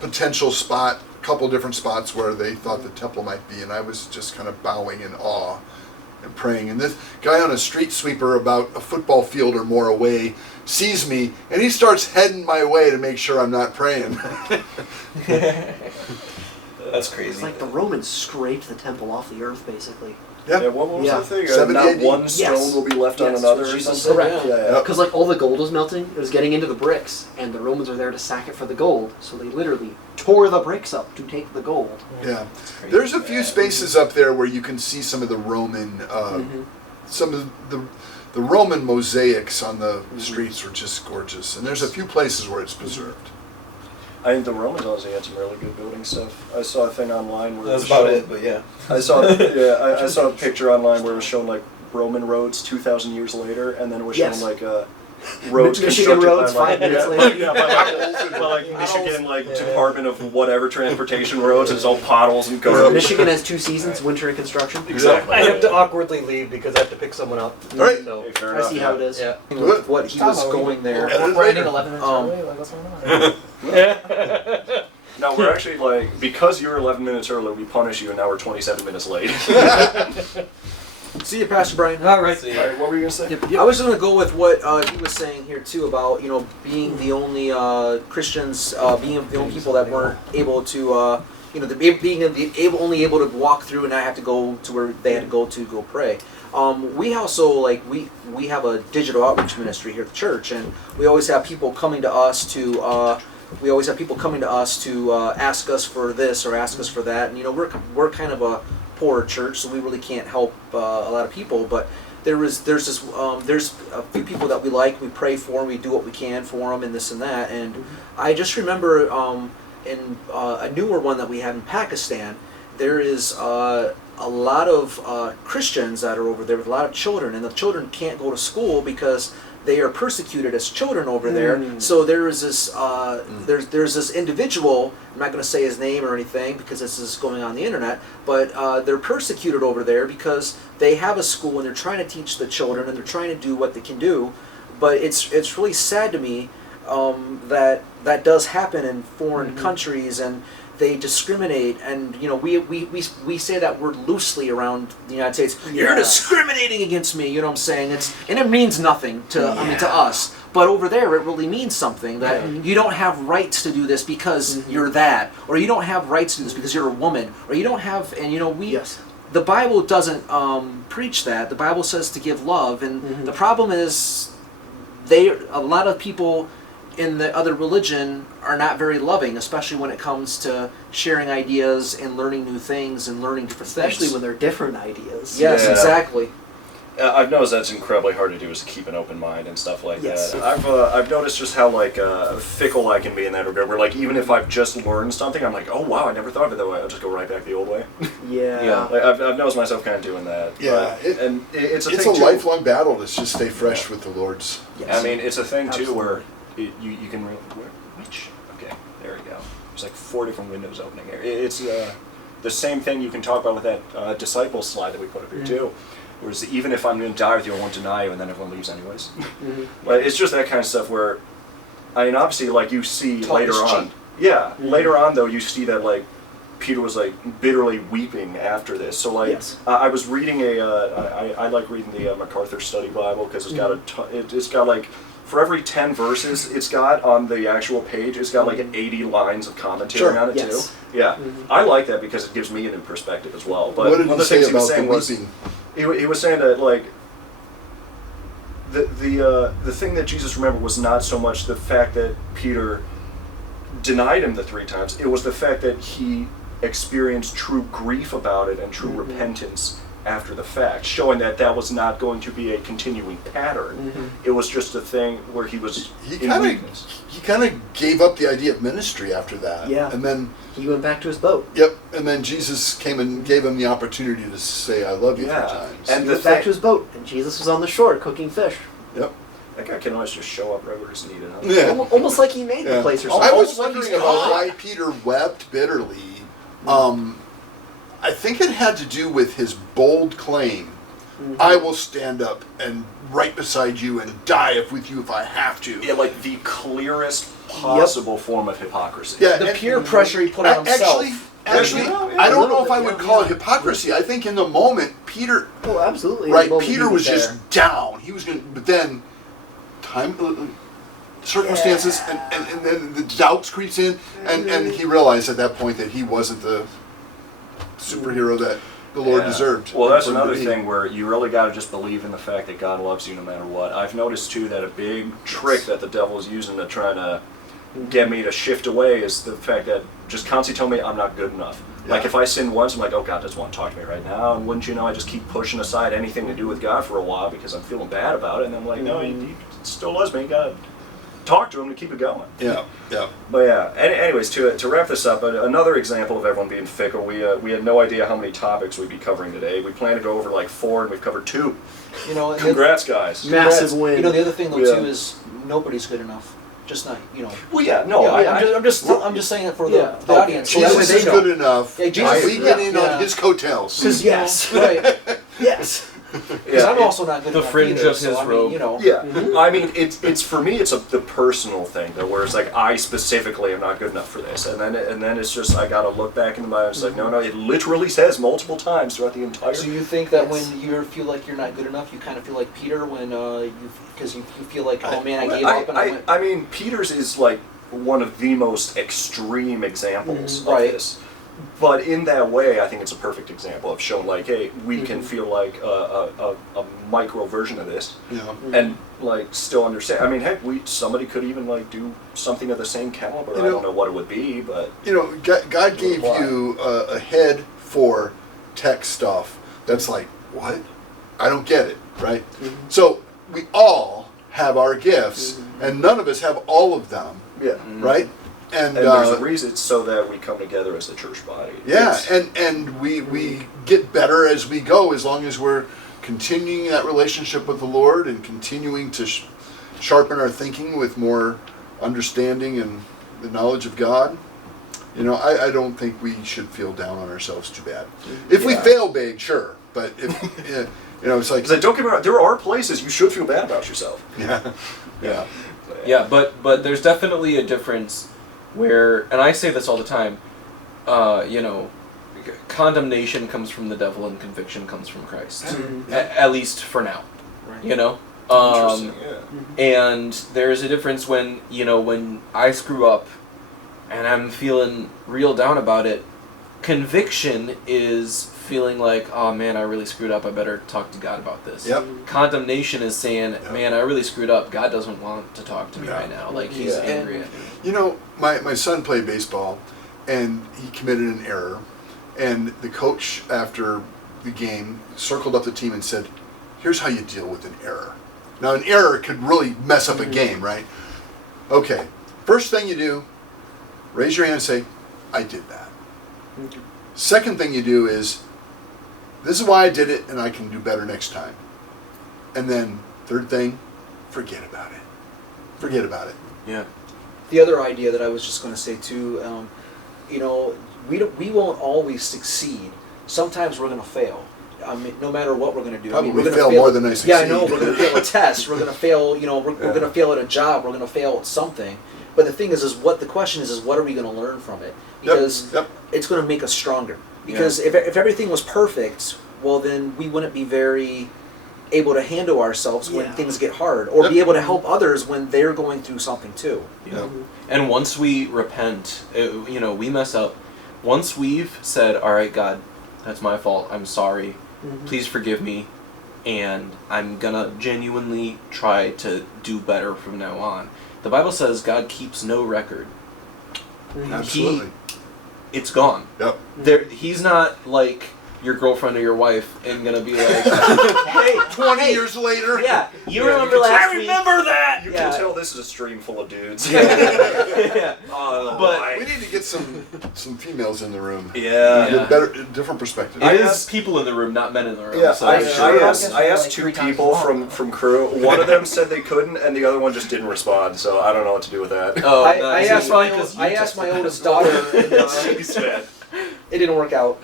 potential spot, a couple different spots where they thought the temple might be, and I was just kind of bowing in awe and praying. And this guy on a street sweeper about a football field or more away sees me, and he starts heading my way to make sure I'm not praying. That's crazy. It's like the Romans scraped the temple off the earth, basically. Yeah, what was Yeah. the thing? 70 Not AD? one stone Yes. will be left on Yes, another what or Jesus something? said. Yeah, yeah. Because like all the gold was melting, it was getting into the bricks, and the Romans were there to sack it for the gold. So they literally tore the bricks up to take the gold. Yeah. Crazy. There's a few spaces up there where you can see some of the Roman, some of the Roman mosaics on the streets were just gorgeous, and there's a few places where it's preserved. I think the Romans also had some really good building stuff. I saw a thing online where That's it was about showing- it, but yeah. I saw I saw a picture online where it was showing like Roman roads 2,000 years later, and then it was showing Yes. like roads Michigan constructed roads by, like, 5 minutes yeah, later. yeah, by like Michigan Department of whatever transportation roads. It's all potholes and goes. Michigan has 2 seasons, winter and construction. Exactly. I have to awkwardly leave because I have to pick someone up. All right. So, Hey, fair I enough, see yeah. how it is. yeah. With what he was going there. We're ending 11 minutes Um, early. Like, what's going on? No, we're actually like, because you're 11 minutes early, we punish you, and now we're 27 minutes late. See you, Pastor Brian. All right. See, All right, what were you gonna say? I was going to go with what he was saying here too about being the only Christians, being the only people that weren't able to being only able to walk through and not have to go to where they had to go pray. We also we have a digital outreach ministry here at the church, and we always have people coming to us to ask us for this or ask us for that, and we're kind of a poor church, so we really can't help a lot of people. But there's a few people that we like, we pray for them, we do what we can for them, and this and that. And I just remember in a newer one that we have in Pakistan, there is a lot of Christians that are over there with a lot of children, and the children can't go to school because they are persecuted as children over there. So there is this there's this individual. I'm not going to say his name or anything because this is going on the internet. But they're persecuted over there because they have a school and they're trying to teach the children and they're trying to do what they can do. But it's really sad to me that does happen in foreign countries, and they discriminate, and we say that word loosely around the United States. You're discriminating against me. You know what I'm saying? And it means nothing to us. But over there, it really means something. That you don't have rights to do this because you're that, or you don't have rights to do this because you're a woman, or you don't have. And the Bible doesn't preach that. The Bible says to give love, and the problem is a lot of people in the other religion are not very loving, especially when it comes to sharing ideas and learning new things and learning different things. Especially when they're different ideas. Yes, exactly. I've noticed that's incredibly hard to do, is to keep an open mind and stuff like that. I've noticed just how fickle I can be in that regard. Where even if I've just learned something, I'm like, oh wow, I never thought of it that way. I'll just go right back the old way. Yeah. I've noticed myself kind of doing that. Yeah, it's a lifelong battle to just stay fresh with the Lord's. Yes. I mean, it's a thing too where you can which okay, there we go. There's like 4 different windows opening here. It's the same thing you can talk about with that disciples slide that we put up here too. Whereas even if I'm going to die with you, I won't deny you, and then everyone leaves anyways. But it's just that kind of stuff where, I mean, obviously, you see Talk later is on. cheap. Yeah, later on though, you see that Peter was bitterly weeping after this. So I was reading I like reading the MacArthur Study Bible because it's got it's got for every 10 verses it's got on the actual page, it's got 80 lines of commentary on it too. Yeah, I like that because it gives me a new perspective as well. But what did one he of the things say about the was, weeping? He was saying that the thing that Jesus remembered was not so much the fact that Peter denied him the 3 times. It was the fact that he experienced true grief about it and true repentance after the fact, showing that was not going to be a continuing pattern. It was just a thing where he was in weakness. He kind of gave up the idea of ministry after that. Yeah. And then he went back to his boat. Yep. And then Jesus came and gave him the opportunity to say, "I love you" 3 times. And he went back to his boat, and Jesus was on the shore cooking fish. Yep. That guy can always just show up right where he's needed. Huh? Yeah. Almost like he made the place or something. I was Almost like wondering he's about God. why Peter wept bitterly. I think it had to do with his bold claim, "I will stand up and right beside you and die with you if I have to." Yeah, the clearest possible form of hypocrisy. Yeah, The peer pressure he put on himself. Actually, I don't know if I would call it hypocrisy. I think in the moment, Peter, Oh, absolutely. right? The moment Peter he was there. just down. He was going, but then circumstances and then the doubts creeps in, and he realized at that point that he wasn't the superhero that the Lord deserved. Well, that's another thing where you really got to just believe in the fact that God loves you no matter what. I've noticed too that a big trick that the devil is using to try to get me to shift away is the fact that just constantly tell me I'm not good enough. Yeah. If I sin once, I'm like, oh, God doesn't want to talk to me right now. And wouldn't you know, I just keep pushing aside anything to do with God for a while because I'm feeling bad about it. And I'm like, no, he still loves me. You got to talk to him to keep it going. Yeah. But yeah, anyways, to wrap this up, another example of everyone being fickle, we had no idea how many topics we'd be covering today. We planned to go over 4, and we've covered 2. Congrats, guys. Massive win. The other thing though too is nobody's good enough. Just not, Well, yeah, no, I'm just saying it for the audience. So that way Jesus they is know. good enough. Yeah, Jesus- we get in yeah. on his coattails. Because yes, Right. yes. Because I'm also not good The enough fringe either, of so, his I mean, robe. Yeah, I mean, it's for me, it's the personal thing though, where it's I specifically am not good enough for this, and then it's just I gotta look back in the mind. It's no, it literally says multiple times throughout the entire. So you think that when you feel like you're not good enough, you kind of feel like Peter when because you feel like, oh man, I gave up and I went. I mean, Peter's is one of the most extreme examples of this. But in that way, I think it's a perfect example of showing hey, we can feel like a micro version of this, and still understand. I mean, heck, somebody could even do something of the same caliber. I don't know what it would be, but God gave you a head for tech stuff. That's what? I don't get it, right? So we all have our gifts, and none of us have all of them, Yeah. right? And there's a reason so that we come together as the church body. yeah, It's- and we get better as we go, as long as we're continuing that relationship with the Lord and continuing to sharpen our thinking with more understanding and the knowledge of God. You know, I don't think we should feel down on ourselves too bad. If we Yeah. fail big, sure, but if you know, it's like Because don't get me wrong, there are places you should feel bad about yourself. yeah, Yeah. Yeah, but there's definitely a difference where, and I say this all the time, you know, condemnation comes from the devil and conviction comes from Christ. At least for now. Right. You know? Interesting. Yeah. And there's a difference when, you know, when I screw up and I'm feeling real down about it. Conviction is feeling like, oh man, I really screwed up. I better talk to God about this. Yep. Condemnation is saying, Yep. man, I really screwed up. God doesn't want to talk to me Yeah. right now. Like, he's Yeah. angry at me. You know, my son played baseball, and he committed an error, and the coach after the game circled up the team and said, "Here's how you deal with an error." Now, an error could really mess up a game, right? Okay, first thing you do, raise your hand and say, "I did that." Second thing you do is, "This is why I did it, and I can do better next time." And then third thing, forget about it. Forget about it. Yeah. The other idea that I was just going to say too, you know, we won't always succeed. Sometimes we're going to fail. I mean, no matter what we're going to do. Probably I mean, we're gonna fail more than I succeed. Yeah, I know. We're going to fail a test. We're going to fail. You know, we're going to fail at a job. We're going to fail at something. But the thing is what the question is what are we going to learn from it? Because Yep. it's going to make us stronger. Because if everything was perfect, well, then we wouldn't be very able to handle ourselves when Yeah. things get hard, or Yep. be able to help others when they're going through something too. Yeah. And once we repent, you know, we mess up. Once we've said, all right, God, that's my fault. I'm sorry. Please forgive me. And I'm going to genuinely try to do better from now on. The Bible says God keeps no record. Absolutely. It's gone. Yep. He's not like your girlfriend or your wife and going to be like, Hey, 20 years later. Yeah, you Yeah, remember you can last tell- week? that! You Yeah. can tell this is a stream full of dudes. Yeah. Oh, But- boy. We need to get some females in the room. Yeah. Get better, different perspective. it is asked- people in the room, not men in the room. Yeah, so I sure. asked Like two 3 times people as long. from crew. One of them said they couldn't, and the other one just didn't respond. So I don't know what to do with that. Oh, I nice. asked Probably my 'cause you I asked my texted oldest daughter, and Jeez, man. it didn't work out.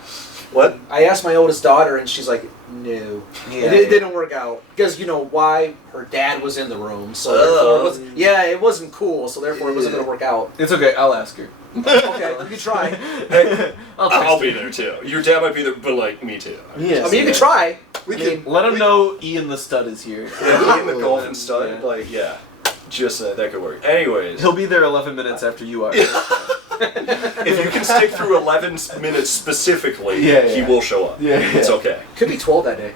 What? I asked my oldest daughter, and she's like, "No." Yeah. It didn't work out because you know why? Her dad was in the room, so Oh. therefore it wasn't cool. So therefore, it wasn't going to work out. It's okay, I'll ask her. Okay, you can try. I'll be there too. Your dad might be there, but like me too. I mean, you can try. We I can. mean, Let him know Ian the stud is here. Yeah, he and the golf and stud, Yeah. like yeah, just that could work. Anyways, He'll be there 11 minutes after you are. if you can stick through 11 minutes specifically, Yeah, he yeah. will show up. Yeah, It's yeah. okay. could be 12 that day.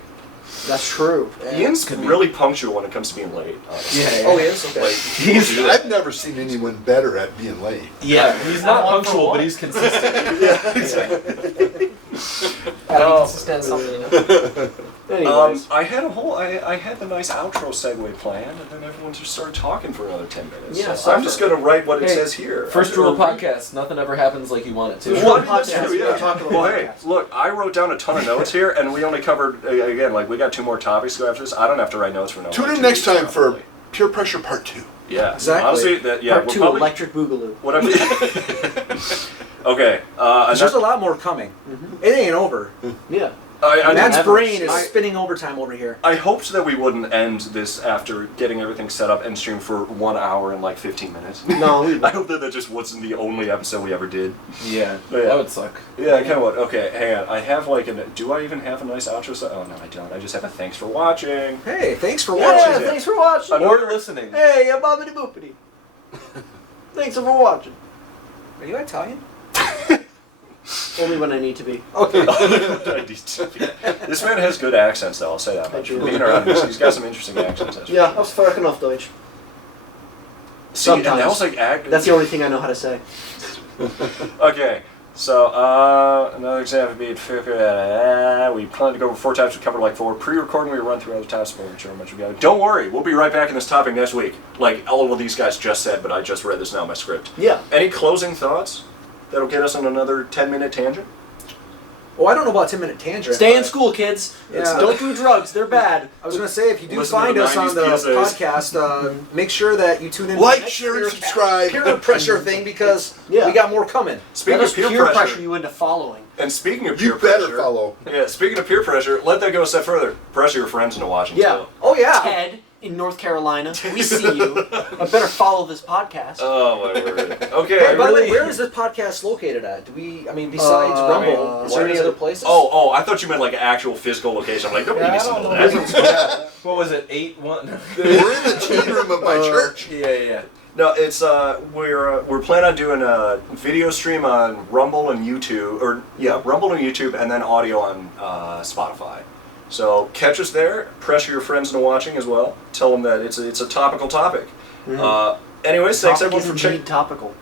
That's true. Ian's Could be. really punctual when it comes to being late. Honestly. Yeah, yeah. Oh, he is? Okay. Like, He's- he'll do that. I've never seen anyone better at being late. Yeah, he's not One for punctual, one. but he's consistent. Yeah, exactly. Gotta be Oh. consistent in something. Anyways. I had I had the nice outro segue planned, and then everyone just started talking for another 10 minutes. Yeah, so I'm just going to write what it Hey, says here. First rule of podcast, nothing ever happens like you want it to. Well, One that's podcast, true, we're yeah. talking about Well, hey, podcasts. look, I wrote down a ton of notes here, and we only covered, again, like, we got 2 more topics to go after this. I don't have to write notes for no Tune like in 2 next weeks, time for probably. Peer Pressure Part 2. Yeah. Exactly. Honestly, that, yeah, Part we're 2, probably... Electric Boogaloo. Whatever. Okay. 'Cause there's a lot more coming. It ain't over. Yeah. Matt's did- brain is I- spinning overtime over here. I hoped that we wouldn't end this after getting everything set up and stream for 1 hour and like 15 minutes. No, we I hope that just wasn't the only episode we ever did. Yeah, Yeah. that would suck. Yeah, I kind of would. Okay, hang on. I have like do I even have a nice outro? Oh, no, I don't. I just have a thanks for watching. Hey, thanks for Yeah, watching. yeah. Thanks for watching. Or listening. Hey, I'm boppity boopity. Thanks for watching. Are you Italian? Only when I need to be. Okay. This man has good accents, though. I'll say that much. I do. For being around, he's got some interesting accents. That's Yeah, that's fair enough, Deutsch. See, and that sometimes. was like That's the only thing I know how to say. Okay. So, another example would be, we plan to go over 4 types, we cover like 4. Pre-recording, we run through other types, but we're sure how much we got. Don't worry, we'll be right back in this topic next week. Like all of these guys just said, but I just read this now in my script. Yeah. Any closing thoughts that'll get us on another 10-minute tangent? Well, I don't know about 10-minute tangent. Stay in but- school, kids. Yeah. Don't do drugs. They're bad. I was going to say, if you do Listen to find the us on 90s the PSAs. podcast, make sure that you tune in. Like, to the next share, and peer- subscribe. Peer pressure thing, because Yeah. we got more coming. Speaking Let of us peer pressure, pressure you into following. and speaking of You peer better pressure, follow. Yeah, speaking of peer pressure, let that go a step further. Pressure your friends into watching. Yeah. too. Oh, yeah. Ted in North Carolina, we see you. I better follow this podcast. Oh my word. Okay. Hey, by the way, really- where is this podcast located at? Do we, I mean, besides Rumble, is there where any is other it? places? Oh, I thought you meant like an actual physical location. I'm like, nobody Yeah, needs I to don't know know. that. Yeah. What was it? 8-1. We're in the teen room of my church. Yeah. No, it's we're planning on doing a video stream on Rumble and YouTube, Rumble and YouTube, and then audio on Spotify. So catch us there. Pressure your friends into watching as well. Tell them that it's a topical topic. Anyways, thanks Topic everyone is for indeed checking. topical.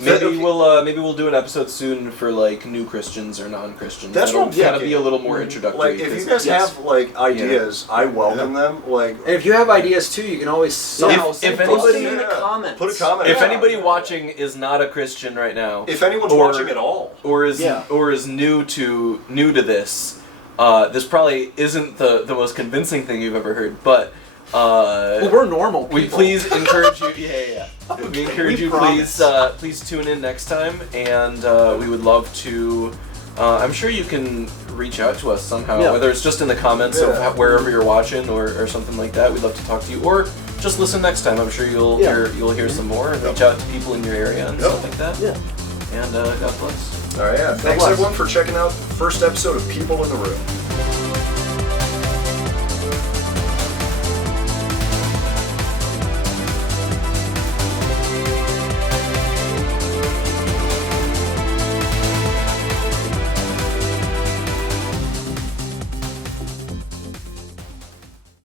Maybe we'll do an episode soon for like new Christians or non-Christians. That's what I'm kind of thinking. be a little more introductory. Like, if you 'cause- guys yes. have like ideas, I welcome them. Like, And if you have ideas too, you can always somehow If send post anybody- them in the comments. Put a comment. if Yeah. anybody watching is not a Christian right now, If anyone's or- watching at all, or is Yeah. new to this, this probably isn't the most convincing thing you've ever heard, but well, we're normal people. we please encourage you. Yeah. We encourage We you. promise. Please tune in next time, and we would love to. I'm sure you can reach out to us somehow, Yeah. whether it's just in the comments Yeah. of wherever you're watching or something like that. We'd love to talk to you, or just listen next time. I'm sure you'll hear some more and reach out to people in your area and stuff like that. Yeah. And God bless. all right. Yeah. Thanks bless. everyone for checking out the first episode of People in the Room.